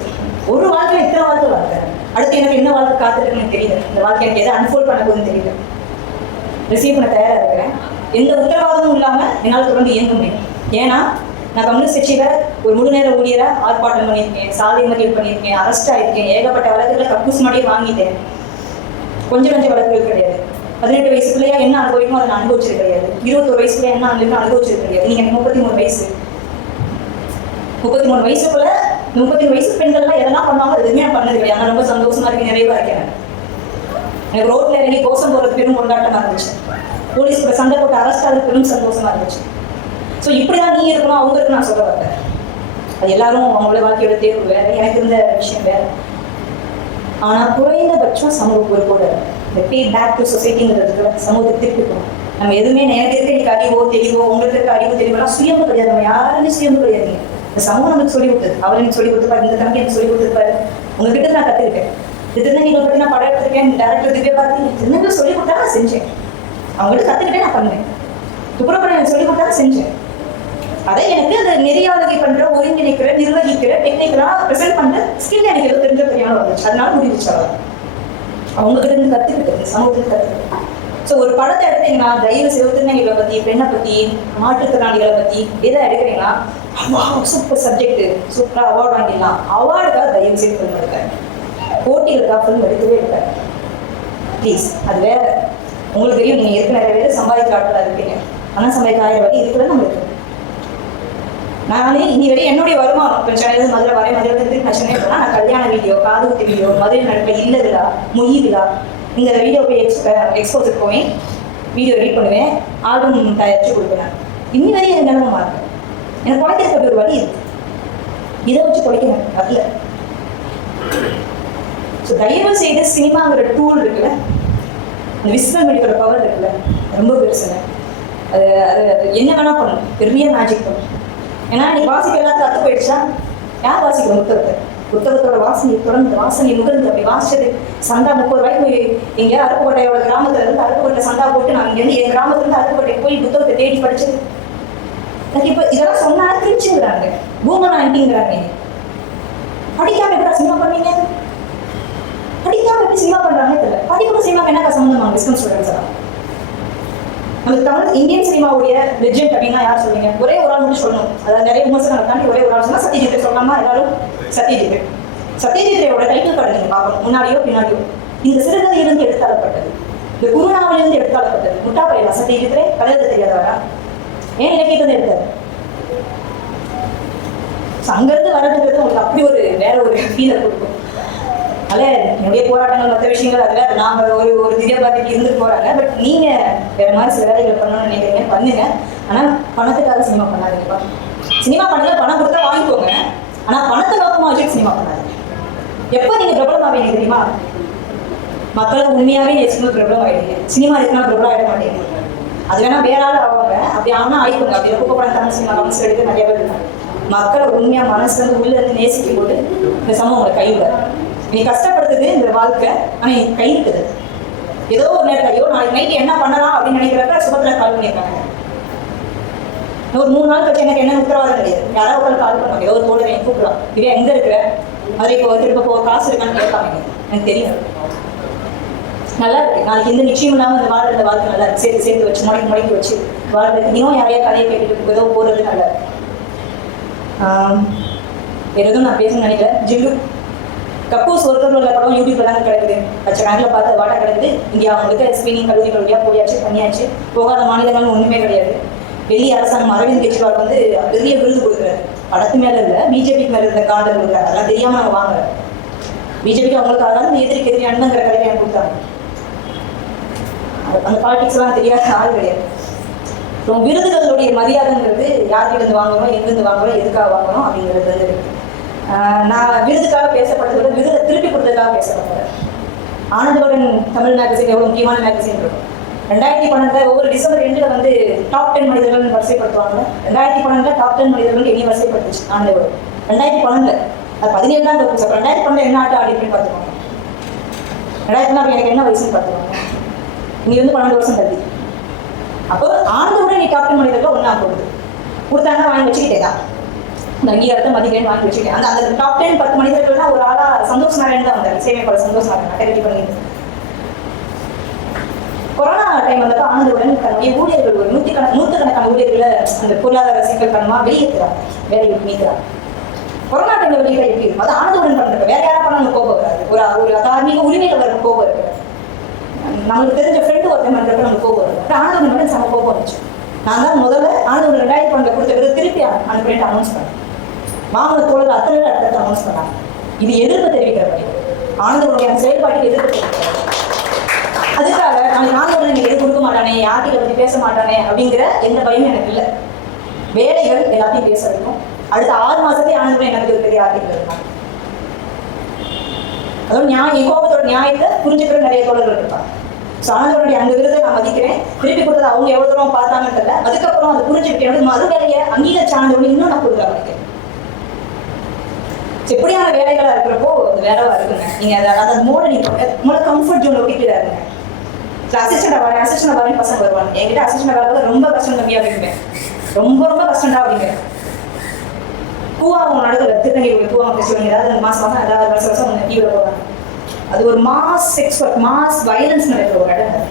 ஒரு வாழ்க்கையில இத்தனை வாழ்க்கை வாழ்க்கை. அடுத்து எனக்கு என்ன வாழ்க்கை காத்துட்டு எனக்கு தெரியல. இந்த வாழ்க்கை எனக்கு எதை அன்ஃபோல்ட் பண்ண போகுதுன்னு தெரியல. ரிசீவ் பண்ண தயாரா இருக்கிறேன். எந்த உத்தரவாதமும் இல்லாம என்னால் தொடர்ந்து இயங்க முடியும். ஏன்னா நான் கம்யூனிஸ்ட் கட்சியில ஒரு முழு நேர ஊழியரை ஆர்ப்பாட்டம் பண்ணியிருக்கேன், சாலை மறியல் பண்ணியிருக்கேன், அரெஸ்ட் ஆயிருக்கேன், ஏகப்பட்ட வழக்குகளை கக்கூஸ் மாடியே வாங்கிட்டேன். கொஞ்சம் வழக்குகள் கிடையாது. 18 வயசுக்குள்ளேயா என்ன அனுபவிக்கும் அதை நான் அனுபவிச்சது கிடையாது. 21 வயசுக்குள்ள என்ன அனுபவிச்சது கிடையாது. நீங்க 33 வயசு 33 வயசுக்குள்ள 33 வயசு பெண்கள்லாம் எதெல்லாம் பண்ணுவாங்க எதுவுமே நான் பண்ணது கிடையாது. நான் ரொம்ப சந்தோஷமா இருக்கேன், நிறைவா இருக்கேன். எனக்கு ரோட்ல இறங்கி கோஷம் போறது பெரும் கொண்டாட்டமா இருந்துச்சு. போலீஸ் கூட சண்டை போட்டு அரெஸ்ட் ஆகுது பெரும் சந்தோஷமா இருந்துச்சு. ஸோ இப்படிதான் நீ இருக்கணும் அவங்க இருக்கு நான் சொல்ல வரேன். அது எல்லாரும் அவங்களோட வாழ்க்கையோட தேர்வு வேற, எனக்கு இருந்த விஷயம் வேற. ஆனா குறைந்தபட்சம் சமூக பொறுப்போட இந்த பே பேக் டு சொசைட்டிங்கிறதுக்கு சமூகத்துக்கு இருக்கணும். நம்ம எதுவுமே எனக்கு இருக்க எனக்கு அறிவோ தெளிவோ உங்களுக்கு இருக்க அறிவோ தெளிவெல்லாம் சுயம்பு கிடையாது. நம்ம யாருமே சுயம்பு கிடையாது. இந்த சமூகம் நமக்கு சொல்லி கொடுத்தது. அவர் எனக்கு சொல்லி கொடுத்துருப்பாரு, இந்த தம்பி எனக்கு சொல்லி கொடுத்துருப்பாரு. உங்ககிட்ட நான் கற்றுருக்கேன். இந்த திருநங்கைகளை பற்றி நான் படம் எடுத்திருக்கேன். டேரக்டர் திவ்யா பார்த்து திருநங்கை சொல்லி கொடுத்தா நான் செஞ்சேன். அவங்ககிட்ட கற்றுக்கிட்டே நான் பண்ணேன். துப்புரப்படம் எனக்கு சொல்லி கொடுத்தா செஞ்சேன். அதை எனக்கு அந்த நெறியாளகை பண்ற, ஒருங்கிணைக்கிற, நிர்வகிக்கிற, டெக்னிக்கலா ப்ரெசென்ட் பண்ற ஸ்கில் எனக்கு எதுவும் தெரிஞ்ச தெரியாமல் வந்துச்சு. அதனால முடிஞ்சிச்சு. அவங்க கிட்ட இருந்து கற்றுக்கிட்டு சமூகத்துக்கு கற்றுக்கிட்டு. ஸோ ஒரு படத்தை எடுத்தீங்கன்னா தயவு செய்து திருநங்கைகளை பற்றி, பெண்ணை பற்றி, மாற்றுத்திறனாளிகளை பற்றி எதை எடுக்கிறீங்கன்னா சூப்பர் சப்ஜெக்ட், சூப்பராக அவார்டு வாங்கிடலாம். அவார்டுக்காக தயவு செய்து ஃபிலிம் எடுக்காரு. போட்டிகளுக்காக ஃபிலிம் எடுக்கவே இருக்காரு ப்ளீஸ். அது வேற. உங்களுக்கு தெரியும், நீங்கள் இருக்க நிறைய பேர் சம்பாதிக்க ஆட்களாக இருப்பீங்க. ஆனால் சம்பாதிக்க 1000 வழி இதுக்குள்ள நம்மளுக்கு. நானே இனி வரையும் என்னுடைய வருமானம் இப்போ சென்னையில மதுரை வரேன், மதுரை நான் சென்னை போனால் நான் கல்யாண வீடியோ, காதுகுத்து வீடியோ, மதுரை நடப்ப இல்ல விழா, மொய் விழா, இந்த வீடியோ போய் எக்ஸ்போஸுக்கு போய் வீடியோ எடிட் பண்ணுவேன், ஆல்பம் தயாரித்து கொடுப்பேன். இன்னி வரையும் என் நிலமமா இருக்கு. எனக்கு குறைக்கிறதுக்கு அப்படி ஒரு வழி இருக்கு. இதை வச்சு குறைக்கிறேன் வரல. ஸோ தயவு செய்து சினிமாங்கிற டூல் இருக்குல்ல, அந்த விசுவல் மெடிக்கோட பவர் இருக்குல்ல, ரொம்ப பெருசுங்க. அது அது என்ன வேணா பண்ணும், பெரிய மேஜிக் பண்ணும். ஏன்னா நீ வாசிக்க எல்லாத்துக்கும் அத்து போயிடுச்சா? யார் வாசிக்கிறோம்? புத்தகத்தோட வாசனை தொடர்ந்து வாசனை முகர்ந்து அப்படி வாசிச்சது. சந்தா 30 ரூபாய்க்கு எங்கேயா அருப்புக்கோட்டையோட கிராமத்துல இருந்து அருப்புக்கோட்டை சந்தா போட்டு நான் இங்கேருந்து என் கிராமத்துல இருந்து அருப்புக்கோட்டை போய் புத்தகத்தை தேடி படிச்சது. எனக்கு இப்போ இதெல்லாம் சொன்னா திருச்சுங்கிறாங்க, பூமன் ஆண்டிங்கிறாங்க. படிக்காம எப்படி சினிமா பண்ணீங்க? படிக்காம எப்படி சினிமா பண்றாங்கன்னு தெரியல. படிப்புக்கும் சினிமாவுக்கு என்ன சம்பந்தம்? டிஸ்கஸ் ஸ்டூடெண்ட்ஸ் எல்லாம் நமக்கு தமிழ் இந்தியன் சினிமாவுடைய லெஜெண்ட் அப்படின்னா யார் சொல்றீங்க? ஒரே ஒரு ஆள் மட்டும் சொல்லணும். அதாவது நிறைய விமர்சனம் தாண்டி ஒரே ஒரு ஆள் சொன்னா சத்யஜித்தை சொல்லலாமா? எல்லாரும் சத்யஜித். சத்யஜித்தையோட டைட்டில் கார்டு நீங்க பார்க்கணும், முன்னாடியோ பின்னாடியோ. இந்த சிறுகதையிலிருந்து எடுத்தாளப்பட்டது. இந்த குருநாவிலிருந்து எடுத்தாளப்பட்டது. முட்டா பையன் வசதி இருக்கிறேன் கலையத்தை தெரியாதவரா? ஏன் இலக்கியத்தை எடுத்தாரு? அங்கிருந்து வர்றதுங்கிறது உங்களுக்கு அப்படி ஒரு வேற ஒரு ஃபீலை கொடுக்கும். அதனால என்னுடைய போராட்டங்கள் மற்ற விஷயங்கள் அதில் நாங்கள் ஒரு திவ்யபாரதிக்கு இருந்துட்டு போறாங்க. பட் நீங்க வேற மாதிரி சில வேலைகளை பண்ணணும்னு நினைக்கிறீங்க, பண்ணுங்க. ஆனால் பணத்துக்காக சினிமா பண்ணாதீங்கப்பா. சினிமா பண்ணல, பணம் கொடுத்தா வாங்கிக்கோங்க. ஆனால் பணத்தை நோக்கமாக வச்சுட்டு சினிமா பண்ணாதீங்க. எப்போ நீங்க பிரபலம் ஆவீங்க தெரியுமா? மக்களை உண்மையாவே நேசிக்கும் பிரபலம் ஆயிடுங்க. சினிமா இருக்குன்னா பிரபலம் ஆகிட மாட்டேங்க. அது வேணா வேற ஆள் ஆவாங்க, அப்படி ஆனா ஆயிக்கோங்க. அப்படி ரொம்ப படம் தமிழ் சினிமா கவனிச்சு எடுக்க நிறைய பேர் இருக்காங்க. மக்களை உண்மையா மனசுல இருந்து உள்ள இருந்து நேசிக்கும் போது இந்த சமூகம் உங்களை கைவிடாது. நீ கஷ்டப்படுத்துது இந்த வாழ்க்கை, ஆனா நீ கைவிட்டது. ஏதோ ஒரு நேரத்தில் ஐயோ நாளைக்கு நைட்டு என்ன பண்ணலாம் அப்படின்னு நினைக்கிறப்ப சுபத்துல கால் பண்ணியிருக்காங்க. ஒரு 3 நாள் கழிச்சு எனக்கு என்ன உத்தரவாதம் கிடையாது. யாராவது ஒரு கால் பண்ணுவாங்க, ஏதோ ஒரு தோழர் எனக்கு கூப்பிடுவான், இதே எங்க இருக்கிற அதை இப்போ திருப்ப காசு இருக்கான்னு கேட்பாங்க. எனக்கு தெரியும், நல்லா இருக்கு. நாளைக்கு இந்த நிச்சயம் இல்லாமல் இந்த வாழ்க்கை நல்லா இருக்கு. சேர்த்து வச்சு முடக்கி வச்சு வாழ்க்கை இன்னும் யாரையா கதையை கேட்டுட்டு ஏதோ போறது நல்லா இருக்கு. எதுவும் நான் பேசணும்னு நினைக்கிறேன். ஜில்லு கப்பூஸ் ஒருத்தர் உள்ள படம் யூடியூப்ல தாங்க கிடக்குது. பச்சை கணக்கில் பார்த்து வாட்டா கிடக்குது. இங்கே அவங்களுக்கு ஸ்கிரீனிங் கல்லூரிகள் வழியாக போயாச்சு, பண்ணியாச்சு. போகாத மாநிலங்கள் ஒன்றுமே கிடையாது. டெல்லி அரசாங்கம் அரவிந்த் கெஜ்ரிவால் வந்து பெரிய விருது கொடுக்குறாரு. படத்து மேலே இல்லை, பிஜேபிக்கு மேலே இருந்த காதல் கொடுக்குறாரு. அதெல்லாம் தெரியாமல் நாங்கள் வாங்குறோம். பிஜேபிக்கு அவங்களுக்கு அதாவது எதிரி அண்ணங்கிற கதையை எனக்கு கொடுத்தாங்க. அந்த பாலிடிக்ஸ்லாம் தெரியாத ஆள் கிடையாது. அப்புறம் விருதுகளுடைய மரியாதைங்கிறது யார்கிட்ட வாங்குறோம், எங்கிருந்து வாங்குறோம், எதுக்காக வாங்குறோம் அப்படிங்கிறது வந்து இருக்கு. நான் விருதுக்காக பேசப்பட்டது விருதை திருப்பி கொடுத்ததுக்காக பேசப்பட்டது. ஆனந்தவுடன் தமிழ் மேகசின் எவ்வளோ முக்கியமான மேகசின் இருக்கும். 2012 ஒவ்வொரு டிசம்பர் 2 வந்து டாப் 10 மனிதர்கள் வரிசைப்படுத்துவாங்க. 2012 டாப் 10 மனிதர்கள் எண்ணி வரிசைப்படுத்துச்சு ஆனந்தவுடன். 2012 அது 17 தான் இருக்கும். 2012 என்ன ஆட்டம் ஆடிட்டு பார்த்துக்கோங்க. 2012 எனக்கு என்ன வயசுன்னு பார்த்துக்கோங்க. இங்கே வந்து 12 வருஷம் தள்ளி. அப்போ ஆனந்தவுடன் நீ டாப் 10 மனிதர்கள் ஒன்றா போகுது கொடுத்தாங்கன்னா வாங்கி வச்சுக்கிட்டே தான் இந்த அங்கீகாரத்தை மதிக்கிறேன் வாங்கி வச்சுக்கிட்டேன். அந்த டாப் 10 10 மனிதர்கள்னா ஒரு ஆளா சந்தோஷ் நாராயண் தான் வந்தார். சேவைப்பாளர் சந்தோஷ் நாராயண் ரெடி பண்ணி. கொரோனா டைம் வந்தப்போ ஆனந்தவுடன் தன்னுடைய ஊழியர்கள் ஒரு நூற்றுக்கணக்கான ஊழியர்களை அந்த பொருளாதார சிக்கல் காரணமா வெளியேற்றுறாங்க, வேலையை நீக்கிறாங்க. கொரோனா டைம்ல வெளியிட எப்படி இருக்கும்? அது ஆனந்தவுடன் பண்றது. வேற யாரா பண்ண கோபம் வராது. ஒரு தார்மீக உரிமையில வர கோபம் இருக்கு. நம்மளுக்கு தெரிஞ்ச ஃப்ரெண்டு ஒருத்தன் பண்றப்ப நமக்கு கோபம் இருக்கு. ஆனந்தவுடன் மட்டும் சம கோபம் வந்துச்சு. நான் தான் முதல்ல ஆனந்தவுடன் 2012 கொடுத்த விருது திருப்பி அனுப்பிட்டு அனௌன்ஸ் பண்ணேன். மாமல்ல தோழர் அத்தனை அடுத்த அனௌன்ஸ் பண்ணாங்க. இது எதிர்ப்பு தெரிவிக்கிறபடி ஆனந்தவுடைய செயல்பாட்டுக்கு எதிர்ப்பு தெரிவிக்கிறாங்க. அதுக்காக நாளைக்கு ஆனந்தவுடன் எனக்கு எது கொடுக்க மாட்டானே, யார்கிட்ட பத்தி பேச மாட்டானே அப்படிங்கிற எந்த பயமும் எனக்கு இல்லை. வேலைகள் எல்லாத்தையும் பேச வைக்கும். அடுத்த 6 மாசத்தையும் ஆனந்தவுடன் எனக்கு பெரிய ஆர்டிகள் இருக்காங்க. அதுவும் என் கோபத்தோட நியாயத்தை புரிஞ்சுக்கிற நிறைய தோழர்கள் இருப்பாங்க. ஸோ ஆனந்தவுடைய அந்த விருதை நான் மதிக்கிறேன். திருப்பி கொடுத்தது அவங்க எவ்வளவு தூரம் பார்த்தாங்கன்னு தெரியல. அதுக்கப்புறம் அதை புரிஞ்சுக்கிட்டேன். மறு வேலையை அங்கீகரிச்ச ஆனந்தவுடன் இன்னும் நான் கொடுக்க வைக்கிறேன். எப்படியான வேலைகளா இருக்கிறப்போ அது வேறவா இருக்குங்க. நீங்க அதை மூளை நீங்க கம்ஃபர்ட் ஜோன் ஒட்டிக்கிறாருங்க. அசிஸ்டண்டா வரேன் பசங்க வருவாங்க. என்கிட்ட அசிஸ்டண்டா வரது ரொம்ப கஷ்டம் கம்மியா இருக்குங்க. ரொம்ப கஷ்டம்டா அப்படிங்க. பூவாவும் நடுவில் திருநெல்வேலி பூவாவும் பேசுவாங்க. ஏதாவது மாசம் ஏதாவது வருஷம் அவங்க டிவியில் போவாங்க. அது ஒரு மாஸ் எக்ஸ்பர்ட், மாஸ் வயலன்ஸ் நடக்கிற ஒரு இடம்.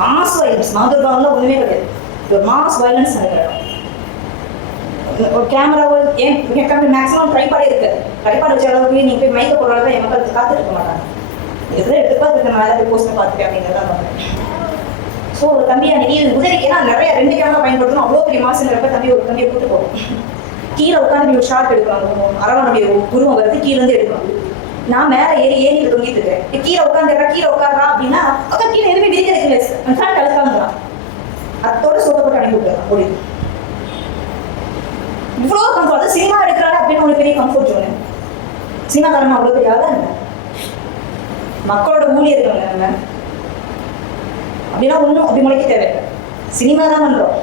மாஸ் வயலன்ஸ் மாதுர்பாவெல்லாம் ஒண்ணுமே கிடையாது. ஒரு மாஸ் வயலன்ஸ் நடக்கிற இடம். ஒரு கேமராவை மேக்ஸிமம் ட்ரைபாடே இருக்காது. ட்ரைபாட் வச்ச அளவுக்கு நீங்க போய் மைக்க போடுற அளவுக்கு என் மக்களுக்கு காத்துட்டு இருக்க மாட்டாங்க. இதுல எடுத்துப்பா நான் ஏதாவது போஸ்ட் பார்த்துட்டேன் அப்படிங்கிறத பண்ணுறேன். ஸோ தம்பியா நீ உதவிக்கு ஏன்னா நிறைய 2 கேமரா பயன்படுத்தணும். அவ்வளோ பெரிய மாசுங்கிறப்ப ஒரு தம்பியை கூட்டு போகும். கீழே உட்காந்து ஒரு ஷார்ட் எடுக்கணும். அரவனுடைய உருவம் வருது, கீழே இருந்து எடுக்கணும். நான் மேலே ஏறி தொங்கிட்டு இருக்கேன். கீழே உட்காந்துறா அப்படின்னா அக்கா கீழே எதுவுமே விரிக்க இருக்குல்ல ஃபேட் அழுக்காங்கலாம். அதோட சோக்கப்பட்டு அனுப்பி விட்டுறேன். ஓடி இவ்வளோ கம்ஃபர்ட். சினிமா எடுக்கிறாரு அப்படின்னு ஒரு பெரிய கம்ஃபர்ட் ஜோனு. சினிமாக்காரன் அவ்வளோ பெரிய ஆளா இல்லை. மக்களோட ஊழியர்கள் நம்ம அப்படின்னா ஒன்றும் அப்படி முளைக்க தேவையில்லை. சினிமா தான் பண்றோம்,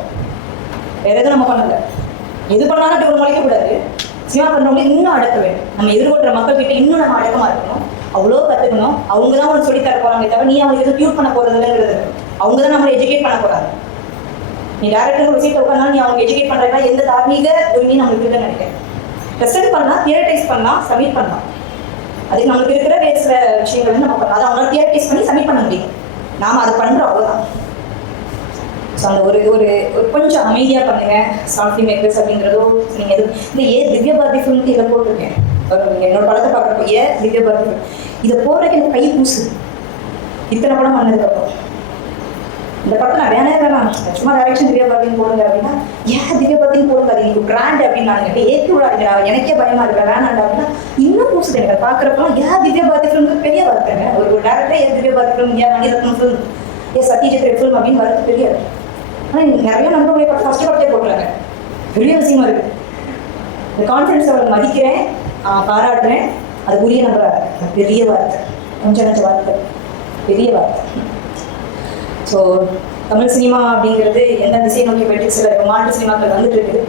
வேற எதுவும் நம்ம பண்ணல. எது பண்ணாலும் அப்படி ஒரு முளைக்கக்கூடாது. சினிமா பண்றவங்க இன்னும் அடக்க வேண்டும். நம்ம எதிர்கொள்ற மக்கள் கிட்ட இன்னும் நம்ம அடக்கமா இருக்கணும். அவ்வளோ கற்றுக்கணும். அவங்க தான் உனக்கு சொல்லி தர போறாங்க தவிர நீ அவங்களுக்கு எதுவும் டியூட் பண்ண போறது இல்லைங்கிறது. அவங்க தான் நம்மளை எஜுகேட் பண்ண போறாங்க. நீ டேரக்டர் ஒரு சீட்டை உட்காந்தாலும் நீ அவங்க எஜுகேட் பண்றதுனா எந்த தார்மீக உரிமையும் நம்மளுக்கு இருக்குன்னு நினைக்கிறேன். ப்ரெசென்ட் பண்ணலாம், தியரட்டைஸ் பண்ணலாம், சப்மிட் பண்ணலாம். அதுக்கு நம்மளுக்கு இருக்கிற வேறு சில விஷயங்கள் வந்து நம்ம பண்ணலாம். அதை அவங்களால தியரட்டைஸ் பண்ணி சப்மிட் பண்ண முடியும். நாம அதை பண்றோம், அவ்வளோதான். ஸோ அந்த ஒரு கொஞ்சம் அமைதியாக பண்ணுங்க. சாஃப்டி மேக்கர்ஸ் அப்படிங்கிறதோ நீங்க இந்த திவ்ய பாரதி ஃபிலிம்க்கு இதை போட்டிருக்கேன். என்னோட படத்தை பார்க்குறப்போ திவ்ய பாரதி இதை போடுறதுக்கு எனக்கு கை பூசு. இத்தனை படம் பண்ணதுக்கப்புறம் இந்த படத்தை நான் வேணாம் சும்மா டைரக்ஷன் திவ்யா பாத்தின்னு போடுங்க அப்படின்னா, ஏன் திவ்யா பாத்தின்னு போடுங்க, அது எனக்கு பிராண்ட் அப்படின்னு நான் ஏற்றி விடாதுடா, எனக்கே பயமா இருக்கா வேணாண்டா அப்படின்னா இன்னும் பூசுது எனக்கு பார்க்குறப்பெல்லாம். ஏன் திவ்யா பாத்தி ஃபிலிம் பெரிய வார்த்தைங்க, ஒரு டேரக்டரே ஏன் திவ்யா பாத்தி ஃபிலிம், ஏன் மணிரத்னம் ஃபிலிம், ஏன் சத்யஜித் ஃபிலிம் அப்படின்னு வரது பெரிய. ஆனால் நிறைய நண்பர்களை பார்த்து ஃபர்ஸ்ட் படத்தே போட்டுறாங்க, பெரிய விஷயமா இருக்கு. இந்த கான்ஃபிடன்ஸ் அவளை மதிக்கிறேன், பாராட்டுறேன், அது உரிய நம்பராக பெரிய வார்த்தை, கொஞ்சம் நஞ்ச வார்த்தை, பெரிய வார்த்தை. ஸோ தமிழ் சினிமா அப்படிங்கிறது எந்த திசையை நோக்கி போயிட்டு சில மாற்று சினிமாக்கள் வந்துட்டு இருக்குது.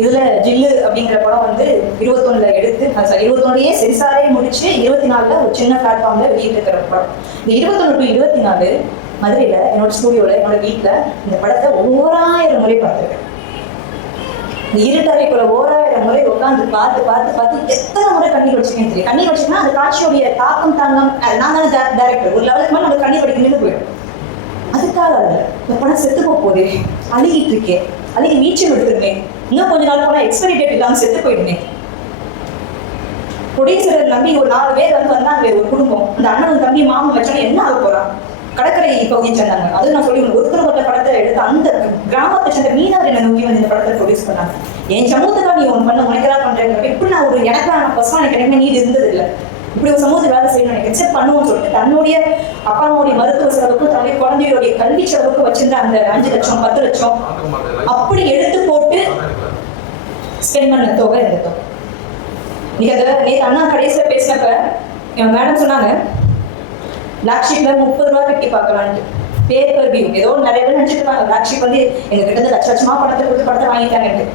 இதில் ஜில்லு அப்படிங்கிற படம் வந்து 21 எடுத்து 21 சென்சாரே முடிச்சு 24 ஒரு சின்ன பிளாட்ஃபார்மில் வெளியிட்டிருக்கிற படம். இந்த 21 to 24 மதுரையில் என்னோட ஸ்டூடியோவில் என்னோட வீட்டில் இந்த படத்தை 1000 முறை பார்த்துருக்கேன். இந்த இருட்டறைக்குள்ள 1000 முறை உட்காந்து பார்த்து பார்த்து பார்த்து எத்தனை முறை கண்ணீர் வச்சுக்கேன்னு தெரியும். கண்ணீர் வச்சுக்கன்னா அந்த காட்சியோடைய தாக்கம் தாங்கம், நான் தானே டேரக்டர், ஒரு லெவலுக்கு மேலே நம்ம கண்ணீர் வடிக்க நின்று போயிடும். அதுக்காக இந்த படம் செத்து போகுது, அழுகிட்டு இருக்கேன், அழுகி நீச்சல் எடுத்துருந்தேன், இன்னும் கொஞ்ச நாள் போனால் எக்ஸ்பைரி டேட் இல்லாமல் செத்து போயிடுனேன். ப்ரொடியூசர் நம்பி ஒரு 4 பேர் வந்து வந்தாங்க, ஒரு குடும்பம், அந்த அண்ணன் தம்பி மாமன் வச்சாலும் என்ன ஆக போறான், கடற்கரை பகுதின்னு சொன்னாங்க. அது நான் சொல்லி ஒருத்தர் படத்தை எடுத்து அந்த கிராமத்தை சேர்ந்த மீனவர் என்ன நோக்கி வந்து இந்த படத்தை ப்ரொடியூஸ் பண்ணாங்க. என் சமூகத்துக்காக நீ ஒன்று பண்ண உனக்கா பண்றேன், இப்படி நான் ஒரு எனக்கான பசங்க எனக்கு என்ன நீடு இருந்தது இல்லை, இப்படி ஒரு சமூகத்தை வேலை செய்யணும் எனக்கு எக்ஸெப்ட் பண்ணுவோம்னு சொல்லிட்டு தன்னுடைய அப்பாவுடைய மருத்துவ செலவுக்கு தன்னுடைய குழந்தையுடைய கல்வி செலவுக்கு வச்சிருந்த அந்த 5 லட்சம் 10 லட்சம் அப்படி எடுத்து போட்டு ஸ்பெண்ட் பண்ண தொகை இந்த தொகை. நீங்க அதை நேற்று அண்ணா கடைசியில் பேசினப்ப என் மேடம் சொன்னாங்க, பிளாக் ஷீப்ல 30 ரூபா கட்டி பார்க்கலான்ட்டு, பேர் பர் வியூ. ஏதோ நிறைய பேர் நினைச்சிட்டு இருக்காங்க பிளாக் ஷீப் வந்து எங்க கிட்ட லட்சமா படத்தை கொடுத்து படத்தை வாங்கிட்டாங்கன்ட்டு.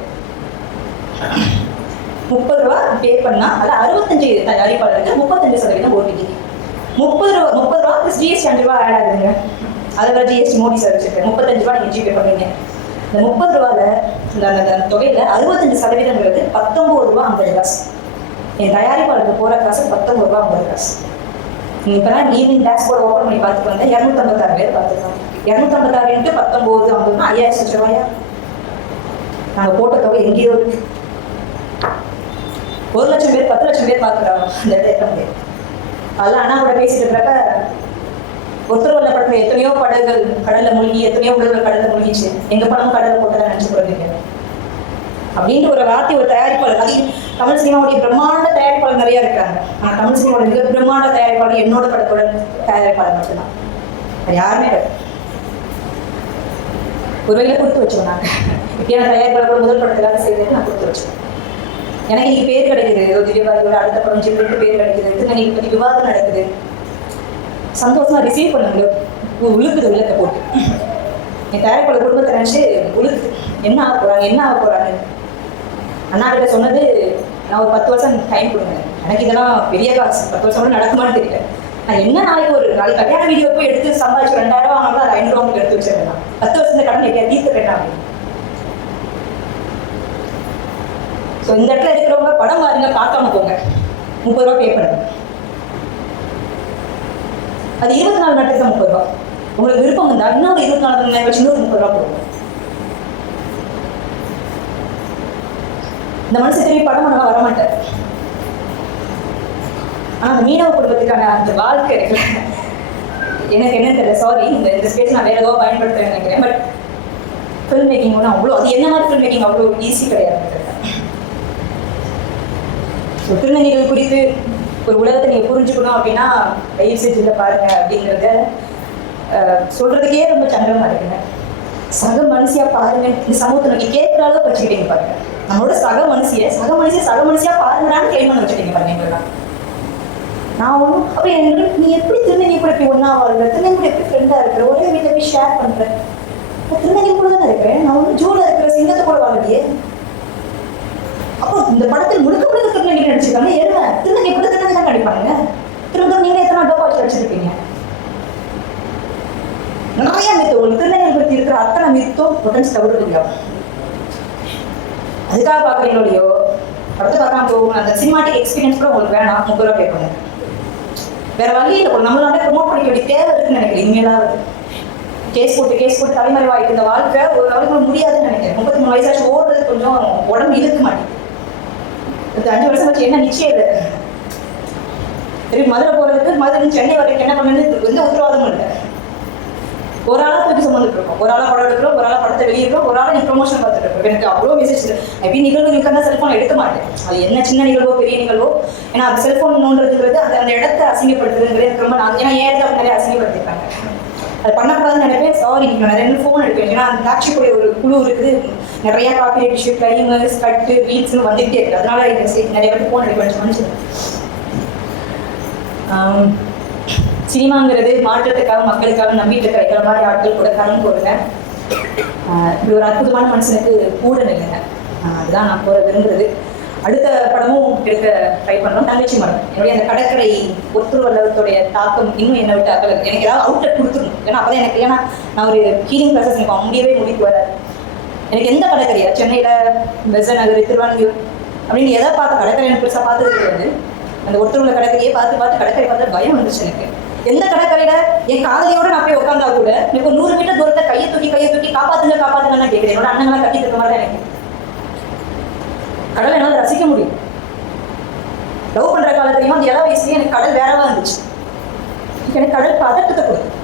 30 ரூபா பே பண்ணா அதில் 65 தயாரிப்பாளருக்கு 35% ஓடிடி. 30 ரூபா ப்ளஸ் ஜிஎஸ்டி 5 ரூபா ஆட் ஆகுதுங்க. அதை வர ஜிஎஸ்டி மோடி சார் வச்சிருக்கேன். 35 ரூபா நீங்கள் ஜிபே பண்ணுவீங்க. இந்த 30 ரூபாவில் அந்த தொகையில் 65% 19 ரூபா 50 காசு. என் தயாரிப்பாளருக்கு போகிற காசு 19 ரூபா 50 காசு. நீங்கள் இப்போ தான் ஈவினிங் டேஷ்போர்ட் ஓப்பன் பண்ணி பார்த்துட்டு வந்தேன், 256 பேர் பார்த்துருக்காங்க. 256 into 19 50 5000 ரூபாயா? நாங்கள் போட்ட தொகை எங்கேயோ இருக்கு. 1 லட்சம் பேர் 10 லட்சம் பேர் பார்க்குறாங்க அந்த தேட்டம் பேர். அதெல்லாம் அண்ணாவோட பேசிட்டு இருக்கிறப்ப ஒருத்தர் உள்ள படத்துல எத்தனையோ படங்கள் கடல்ல மூழ்கி, எத்தனையோ உடல்கள் கடல்ல மூழ்கிச்சு, எங்க படம் கடல்ல போட்டதான் நினைச்சு போறீங்க அப்படின்ட்டு ஒரு வார்த்தை ஒரு தயாரிப்பாளர். அது தமிழ் சினிமாவுடைய பிரம்மாண்ட தயாரிப்பாளர் நிறைய இருக்காங்க. ஆனா தமிழ் சினிமாவோட மிக பிரம்மாண்ட தயாரிப்பாளர் என்னோட படத்தோட தயாரிப்பாளர் மட்டும்தான், அது யாருமே கிடையாது. ஒரு வகையில கொடுத்து வச்சோம் நாங்க. இப்படியான தயாரிப்பாளர் முதல் படத்துக்காக செய்தது நான் கொடுத்து வச்சோம். எனக்கு இன்னைக்கு பேர் கிடைக்குது, ஏதோ திடீர்னு அடுத்த படம் சொல்லிட்டு பேர் கிடைக்குது, இன்னைக்கு பற்றி விவாதம் நடக்குது, சந்தோஷமா ரிசீவ் பண்ணுங்க. உழுக்குது உள்ளத்தை போட்டு என் தயாரிப்பாளர் குடும்பத்தை நினைச்சு உழுக்குது, என்ன ஆக போறாங்க என்ன ஆக போறாங்க. அண்ணா கிட்ட சொன்னது, நான் ஒரு 10 வருஷம் டைம் கொடுங்க, எனக்கு இதெல்லாம் பெரிய காசு, 10 வருஷம் கூட நடக்குமான்னு தெரியல. நான் என்ன நாளைக்கு கல்யாண வீடியோ போய் எடுத்து சம்பாதிச்சு 2000 ரூபா வாங்கினா அது 500 ரூபாய்க்கு எடுத்து வச்சிருக்கேன். 10 வருஷத்துல கடன் எப்படியா தீர்த்து கேட்டாங்க. ஸோ இந்த இடத்துல இருக்கிறவங்க படம் பாருங்க, பார்க்காம போங்க, 30 ரூபா பே பண்ணுங்க. அது 24 நாட்டுக்கு தான் 30 ரூபா. உங்களுக்கு விருப்பம் இருந்தால் இன்னொரு 24 மணி நேரம் வச்சு 30 ரூபா போடுங்க. இந்த மனுஷன் திரும்பி படம் பண்ண வரமாட்டார். ஆனால் அந்த மீனவ குடும்பத்துக்கான அந்த வாழ்க்கை இருக்குல்ல, எனக்கு என்னன்னு தெரியல, சாரி இந்த ஸ்பேஸ் நான் வேற ஏதோ பயன்படுத்துறேன்னு நினைக்கிறேன். பட் ஃபில்ம் மேக்கிங் ஒன்றும் அவ்வளோ, அது என்ன மாதிரி ஃபில்ம் மேக்கிங் அவ்வளோ ஈஸி கிடையாது. திருநங்கைகள் குறித்து ஒரு உலகத்தை நீங்கள் புரிஞ்சுக்கணும் அப்படின்னா தயவு செஞ்சு இதை பாருங்க அப்படிங்கிறத சொல்றதுக்கே ரொம்ப சங்கடமா இருக்குங்க. சக மனுஷியா பாருங்க, இந்த சமூகத்தை நோக்கி கேட்குற அளவுக்கு வச்சுக்கிட்டீங்க பாருங்க. நம்மளோட சக மனுஷியா பாருங்கடான்னு கேள்வி பண்ண வச்சுக்கிட்டீங்க பாருங்க. எங்களெல்லாம் நான் ஒன்றும் அப்படி எங்களுக்கு நீ எப்படி திருநங்கை கூட இப்படி ஒன்றா வாழ்ற, திருநங்கை கூட எப்படி ஃப்ரெண்டாக இருக்கிற, ஒரே வீட்டில் போய் ஷேர் பண்ணுறேன், திருநங்கை கூட தானே இருக்கிறேன், நான் ஒன்றும் ஜூல இருக்கிற சிங்கத்தை கூட வாழலையே. அப்போ இந்த படத்தில் முழுக்க முழுக்க திருநங்கை நடிச்சிருக்காங்க. ஏன்னா திருநங்கை கூட திருநங்கை தான் நடிப்பாங்க. திரும்ப நீங்க எத்தனை டப்பா வச்சு நடிச்சிருப்பீங்க. நிறைய மித்து உங்களுக்கு திருநங்கை பற்றி இருக்கிற அத்தனை மித்தும் பொட்டன்ஸ் தவிர முடியும். அதுக்காக பார்க்குறீங்களோ படத்தை பார்க்காம போகணும். அந்த சினிமாட்டிக் எக்ஸ்பீரியன்ஸ் கூட உங்களுக்கு வேணாம், 30 ரூபா பே பண்ணுங்க. வேற வழியில் நம்மளால ப்ரொமோட் பண்ணிக்க வேண்டிய தேவை இருக்குன்னு நினைக்கிறேன். இனிமேலாவது கேஸ் போட்டு தலைமறைவாயிட்டு இந்த வாழ்க்கை ஒரு அளவுக்கு முடியாதுன்னு நினைக்கிறேன். 33 வயசாச்சு ஓடுறது கொஞ்சம் உடம்பு இழுக்க மாட்டேங்குது. 5 வருஷம் வச்சு என்ன நிச்சயம் இல்லை. திருப்பி மதுரை போகிறதுக்கு மதுரை சென்னை வரைக்கும் என்ன பண்ணுறது எந்த உத்தரவாதமும் இல்லை. ஒரு ஆளாக தூக்கி சுமந்துட்டு இருக்கோம், ஒரு ஆளாக படம் எடுக்கிறோம், ஒரு ஆளாக படத்தை வெளியிடுறோம், ஒரு ஆளாக நீ ப்ரொமோஷன் பார்த்துட்டு இருக்கோம். எனக்கு அவ்வளோ மெசேஜ் எப்படி நிகழ்வுகளுக்கு தான் செல்ஃபோன் எடுக்க மாட்டேன். அது என்ன சின்ன நிகழ்வோ பெரிய நிகழ்வோ, ஏன்னா அது செல்ஃபோன் நோண்டுறதுங்கிறது அந்த இடத்த அசிங்கப்படுத்துறதுங்கிறது எனக்கு ரொம்ப ஏன்னா ஏன் இடத்த நிறைய அசிங்கப்படுத்திருக்காங்க. அது பண்ணக்கூடாதுன்னு நினைப்பேன். சாரி, நான் நிறைய ஃபோன் எடுப்பேன். ஏன்னா அந்த டாக்ஸிக்குரிய ஒரு குழு இருக்குது, நிறைய காப்பி இஷ்யூ, கிளைமர்ஸ், கட்டு, ரீல்ஸ்னு வந்துகிட்டே இருக்குது. அதனால நிறைய பேர் ஃபோன் எடுப்பேன் மனுஷன். சினிமாங்கிறது மாற்றத்துக்காக மக்களுக்காக நம்பிட்டு இருக்கிற இருக்கிற மாதிரி ஆட்கள் கூட கலந்து போடுங்க. இப்படி ஒரு அற்புதமான மனுஷனுக்கு கூட நில்லுங்க. அதுதான் நான் போற விரும்புறது. அடுத்த படமும் எடுக்க ட்ரை பண்ணுறோம். தங்கச்சி மரம் என்னுடைய அந்த கடற்கரை ஒத்துருவல்லத்துடைய தாக்கம் இன்னும் என்னை விட்டு அகல. எனக்கு ஏதாவது அவுட்லெட் கொடுத்துடணும். ஏன்னா அப்போதான் எனக்கு, ஏன்னா நான் ஒரு ஹீலிங் ப்ராசஸ் எனக்கு முடியவே முடிவு வராது. எனக்கு எந்த கடற்கரையா, சென்னையில் பெசன் நகர், திருவான்மியூர் அப்படின்னு எதை பார்த்து கடற்கரை எனக்கு பெருசாக பார்த்தது வந்து அந்த ஒருத்தருள்ள கடற்கரையே பார்த்து பார்த்து கடற்கரை பார்த்து பயம் வந்துச்சு எனக்கு. எந்த கடற்கரையில என் காதலியோட நான் போய் உட்காந்தா கூட எனக்கு 100 மீட்டர் தூரத்தை கையை தூக்கி காப்பாத்துங்க நான் கேட்குறேன். என்னோட அண்ணங்களாம் கட்டிட்டு இருக்க மாதிரி தான் எனக்கு கடலை என்னால் ரசிக்க முடியும். லவ் பண்ற காலத்துலையும் அந்த இள வயசுலயும் எனக்கு கடல் வேறவா இருந்துச்சு. எனக்கு கடல் பதட்டத்தை கொடுக்கும்.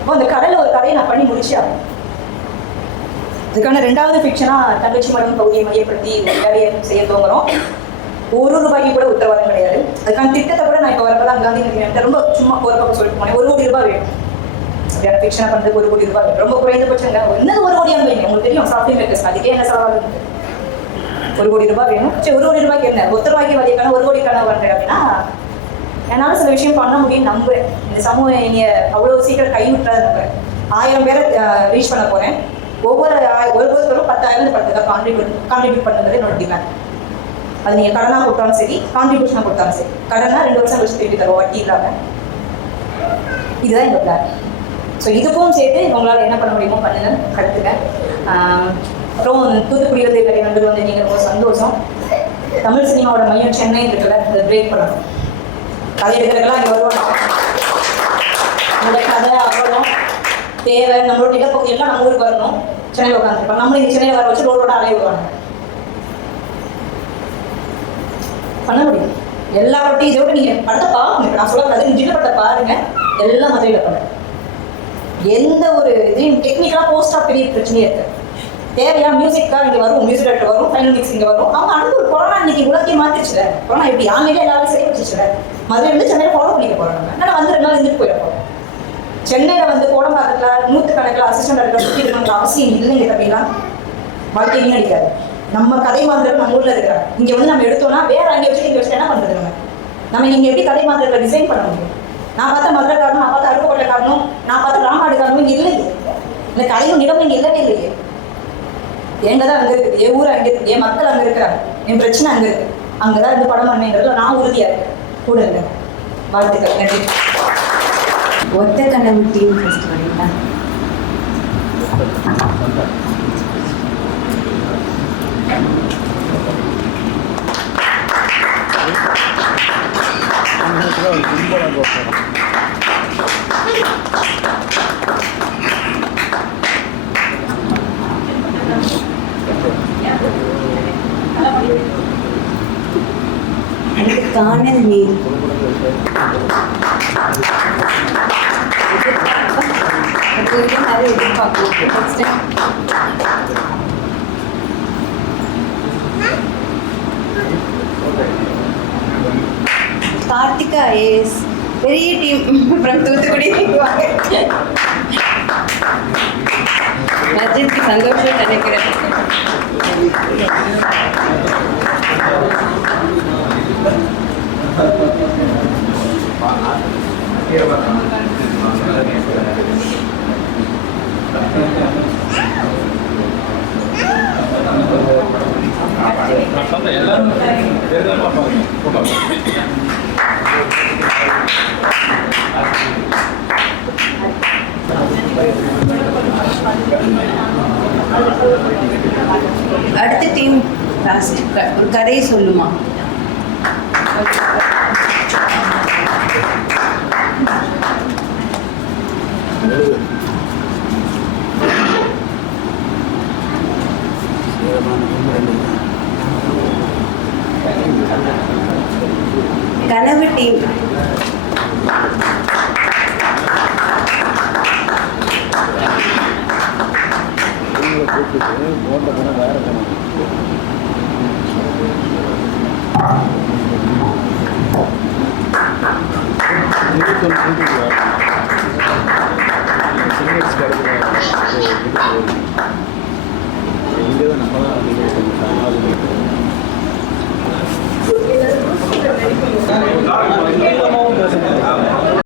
அப்போ அந்த கடல்ல ஒரு கதையை நான் பண்ணி முடிச்சா அதுக்கான 2வது ஃபிக்ஷனா தங்கச்சி மரம் பகுதியை மையப்படுத்தி வேலையை செய்ய தோங்குறோம். ₹1 கூட உத்தரவாதம் கிடையாது. அதுக்கான திட்டத்தை கூட நான் இப்போ வரப்பதான் காந்தி நகர் ரொம்ப சும்மா ஒரு பக்கம் சொல்லிட்டு போனேன். ₹1 கோடி வேணும். அப்படியான ஃபிக்ஷனை பண்ணுறதுக்கு ₹1 கோடி வேணும். ரொம்ப குறைந்தபட்சங்க என்னது ₹1 கோடி வைங்க. உங்களுக்கு தெரியும் சாஃப்ட்வேர் மேக்கர்ஸ் அதுக்கே என்ன செலவாகுது. ₹1 கோடி வேணும். சரி ₹1 கோடிக்கு என்ன ஒருத்தரவாய்க்கு வழிக்கான ₹1 கோடி கனவு பண்ணுறேன் அப்படின்னா என்னால் சில விஷயம் பண்ண முடியும்னு நம்புறேன். இந்த சமூகம் என்னைய அவ்வளோ சீக்கிரம் கைவிட்டாது நம்புறேன். 1000 பேரை ரீச் பண்ண போகிறேன். ஒவ்வொருத்தரும் 10,000 படத்துக்காக கான்ட்ரிபியூட் பண்ணுறது என்னோட டிமாண்ட். அது நீங்கள் கடனாக கொடுத்தாலும் சரி, கான்ட்ரிபியூஷனாக கொடுத்தாலும் சரி. கடனா 2 வருஷம் கழிச்சு திருப்பி தருவோம் வட்டி இல்லாமல். இதுதான் எங்கள் பிளான். ஸோ இதுக்கும் சேர்த்து உங்களால் என்ன பண்ண முடியுமோ பண்ணுங்க, கற்றுக்க. அப்புறம் தூத்துக்குடி வந்து நிறைய நண்பர்கள் வந்து நீங்கள் ரொம்ப சந்தோஷம். தமிழ் சினிமாவோட மையம் சென்னை இருக்குல்ல, அதை பிரேக் பண்ணணும். கதை எடுக்கிறதுக்கெல்லாம் இங்கே வருவாங்க. அந்த கதை அவ்வளோ தேவை. நம்மளோட இடப்பகுதி எல்லாம் நம்ம ஊருக்கு வரணும். சென்னையில் உட்காந்துருப்போம். நம்மளும் இங்கே சென்னையில் வர வச்சு ரோடோட அலைய விடுவாங்க. பண்ண முடியும். எல்லா பட்டையும் இதோட நீங்கள் படத்தை பார்க்கணும். இப்போ நான் சொல்ல ஜில்ல படத்தை பாருங்க, எல்லாம் மதுரையில் பண்ணுங்க. எந்த ஒரு இதையும் டெக்னிக்கலாக போஸ்டாக பெரிய பிரச்சனையே இருக்கு. தேவையா மியூசிக்காக இங்கே வரும், மியூசிக் டேரக்டர் வரும், ஃபைனல் மிக்ஸ் இங்கே வரும். அவங்க அடுத்து ஒரு கொரோனா இன்னைக்கு உலகத்தையும் மாற்றிச்சுல. கொரோனா எப்படி யாருமே எல்லாரும் சரி வச்சுச்சுல. மதுரையிலேருந்து சென்னையில் ஃபாலோ பண்ணிக்க போகிறோம். நம்ம ஆனால் வந்து 2 நாள் இருந்துட்டு போயிட போகிறோம். சென்னையில் வந்து கோடம்பாக்கத்தில் 100கணக்கில் அசிஸ்டன்ட் டேரக்டர் சுற்றி இருக்கணுங்கிற அவசியம் இல்லைங்க தம்பிலாம். வாழ்க்கையும் அடிக்காது. நம்ம கதை மாந்திரர்கள் நம்ம ஊரில் இருக்கிறாங்க. இங்கே வந்து நம்ம எடுத்தோம்னா வேற அங்கே வச்சு இங்கே வச்சு என்ன பண்ணுறது? நம்ம இங்கே எப்படி கதை மாந்திரங்களை டிசைன் பண்ண முடியும்? நான் பார்த்த மதுரைக்காரனும், நான் பார்த்த அருப்புக்கோட்டைக்காரனும், நான் பார்த்த ராமாடுக்காரனும் இங்கே இல்லையே. இந்த கதையும் இடமும் இங்கே இல்லவே இல்லையே. எங்க தான் அங்கே இருக்குது, என் ஊர் அங்கே இருக்குது, என் மக்கள் அங்கே இருக்கிறாங்க, என் பிரச்சனை அங்கே இருக்குது. அங்கே தான் இந்த படம் பண்ணேங்கிறதுல நான் உறுதியாக இருக்கேன். கூட இருக்கேன். வாழ்த்துக்கள். நன்றி. ஒத்த கனவு டீம் ஃபர்ஸ்ட் வரீங்களா? காணல் நீர் நிறைய எதிர்பார்க்கலாம். கார்த்திகா ஐஏஎஸ் பெரிய டீம் அப்புறம் தூத்துக்குடி வாங்க. அஜித்க்கு சந்தோஷம் நினைக்கிறேன். அடுத்த டீம் ஒரு கதையை சொல்லுமா? கனவு டீம். வேற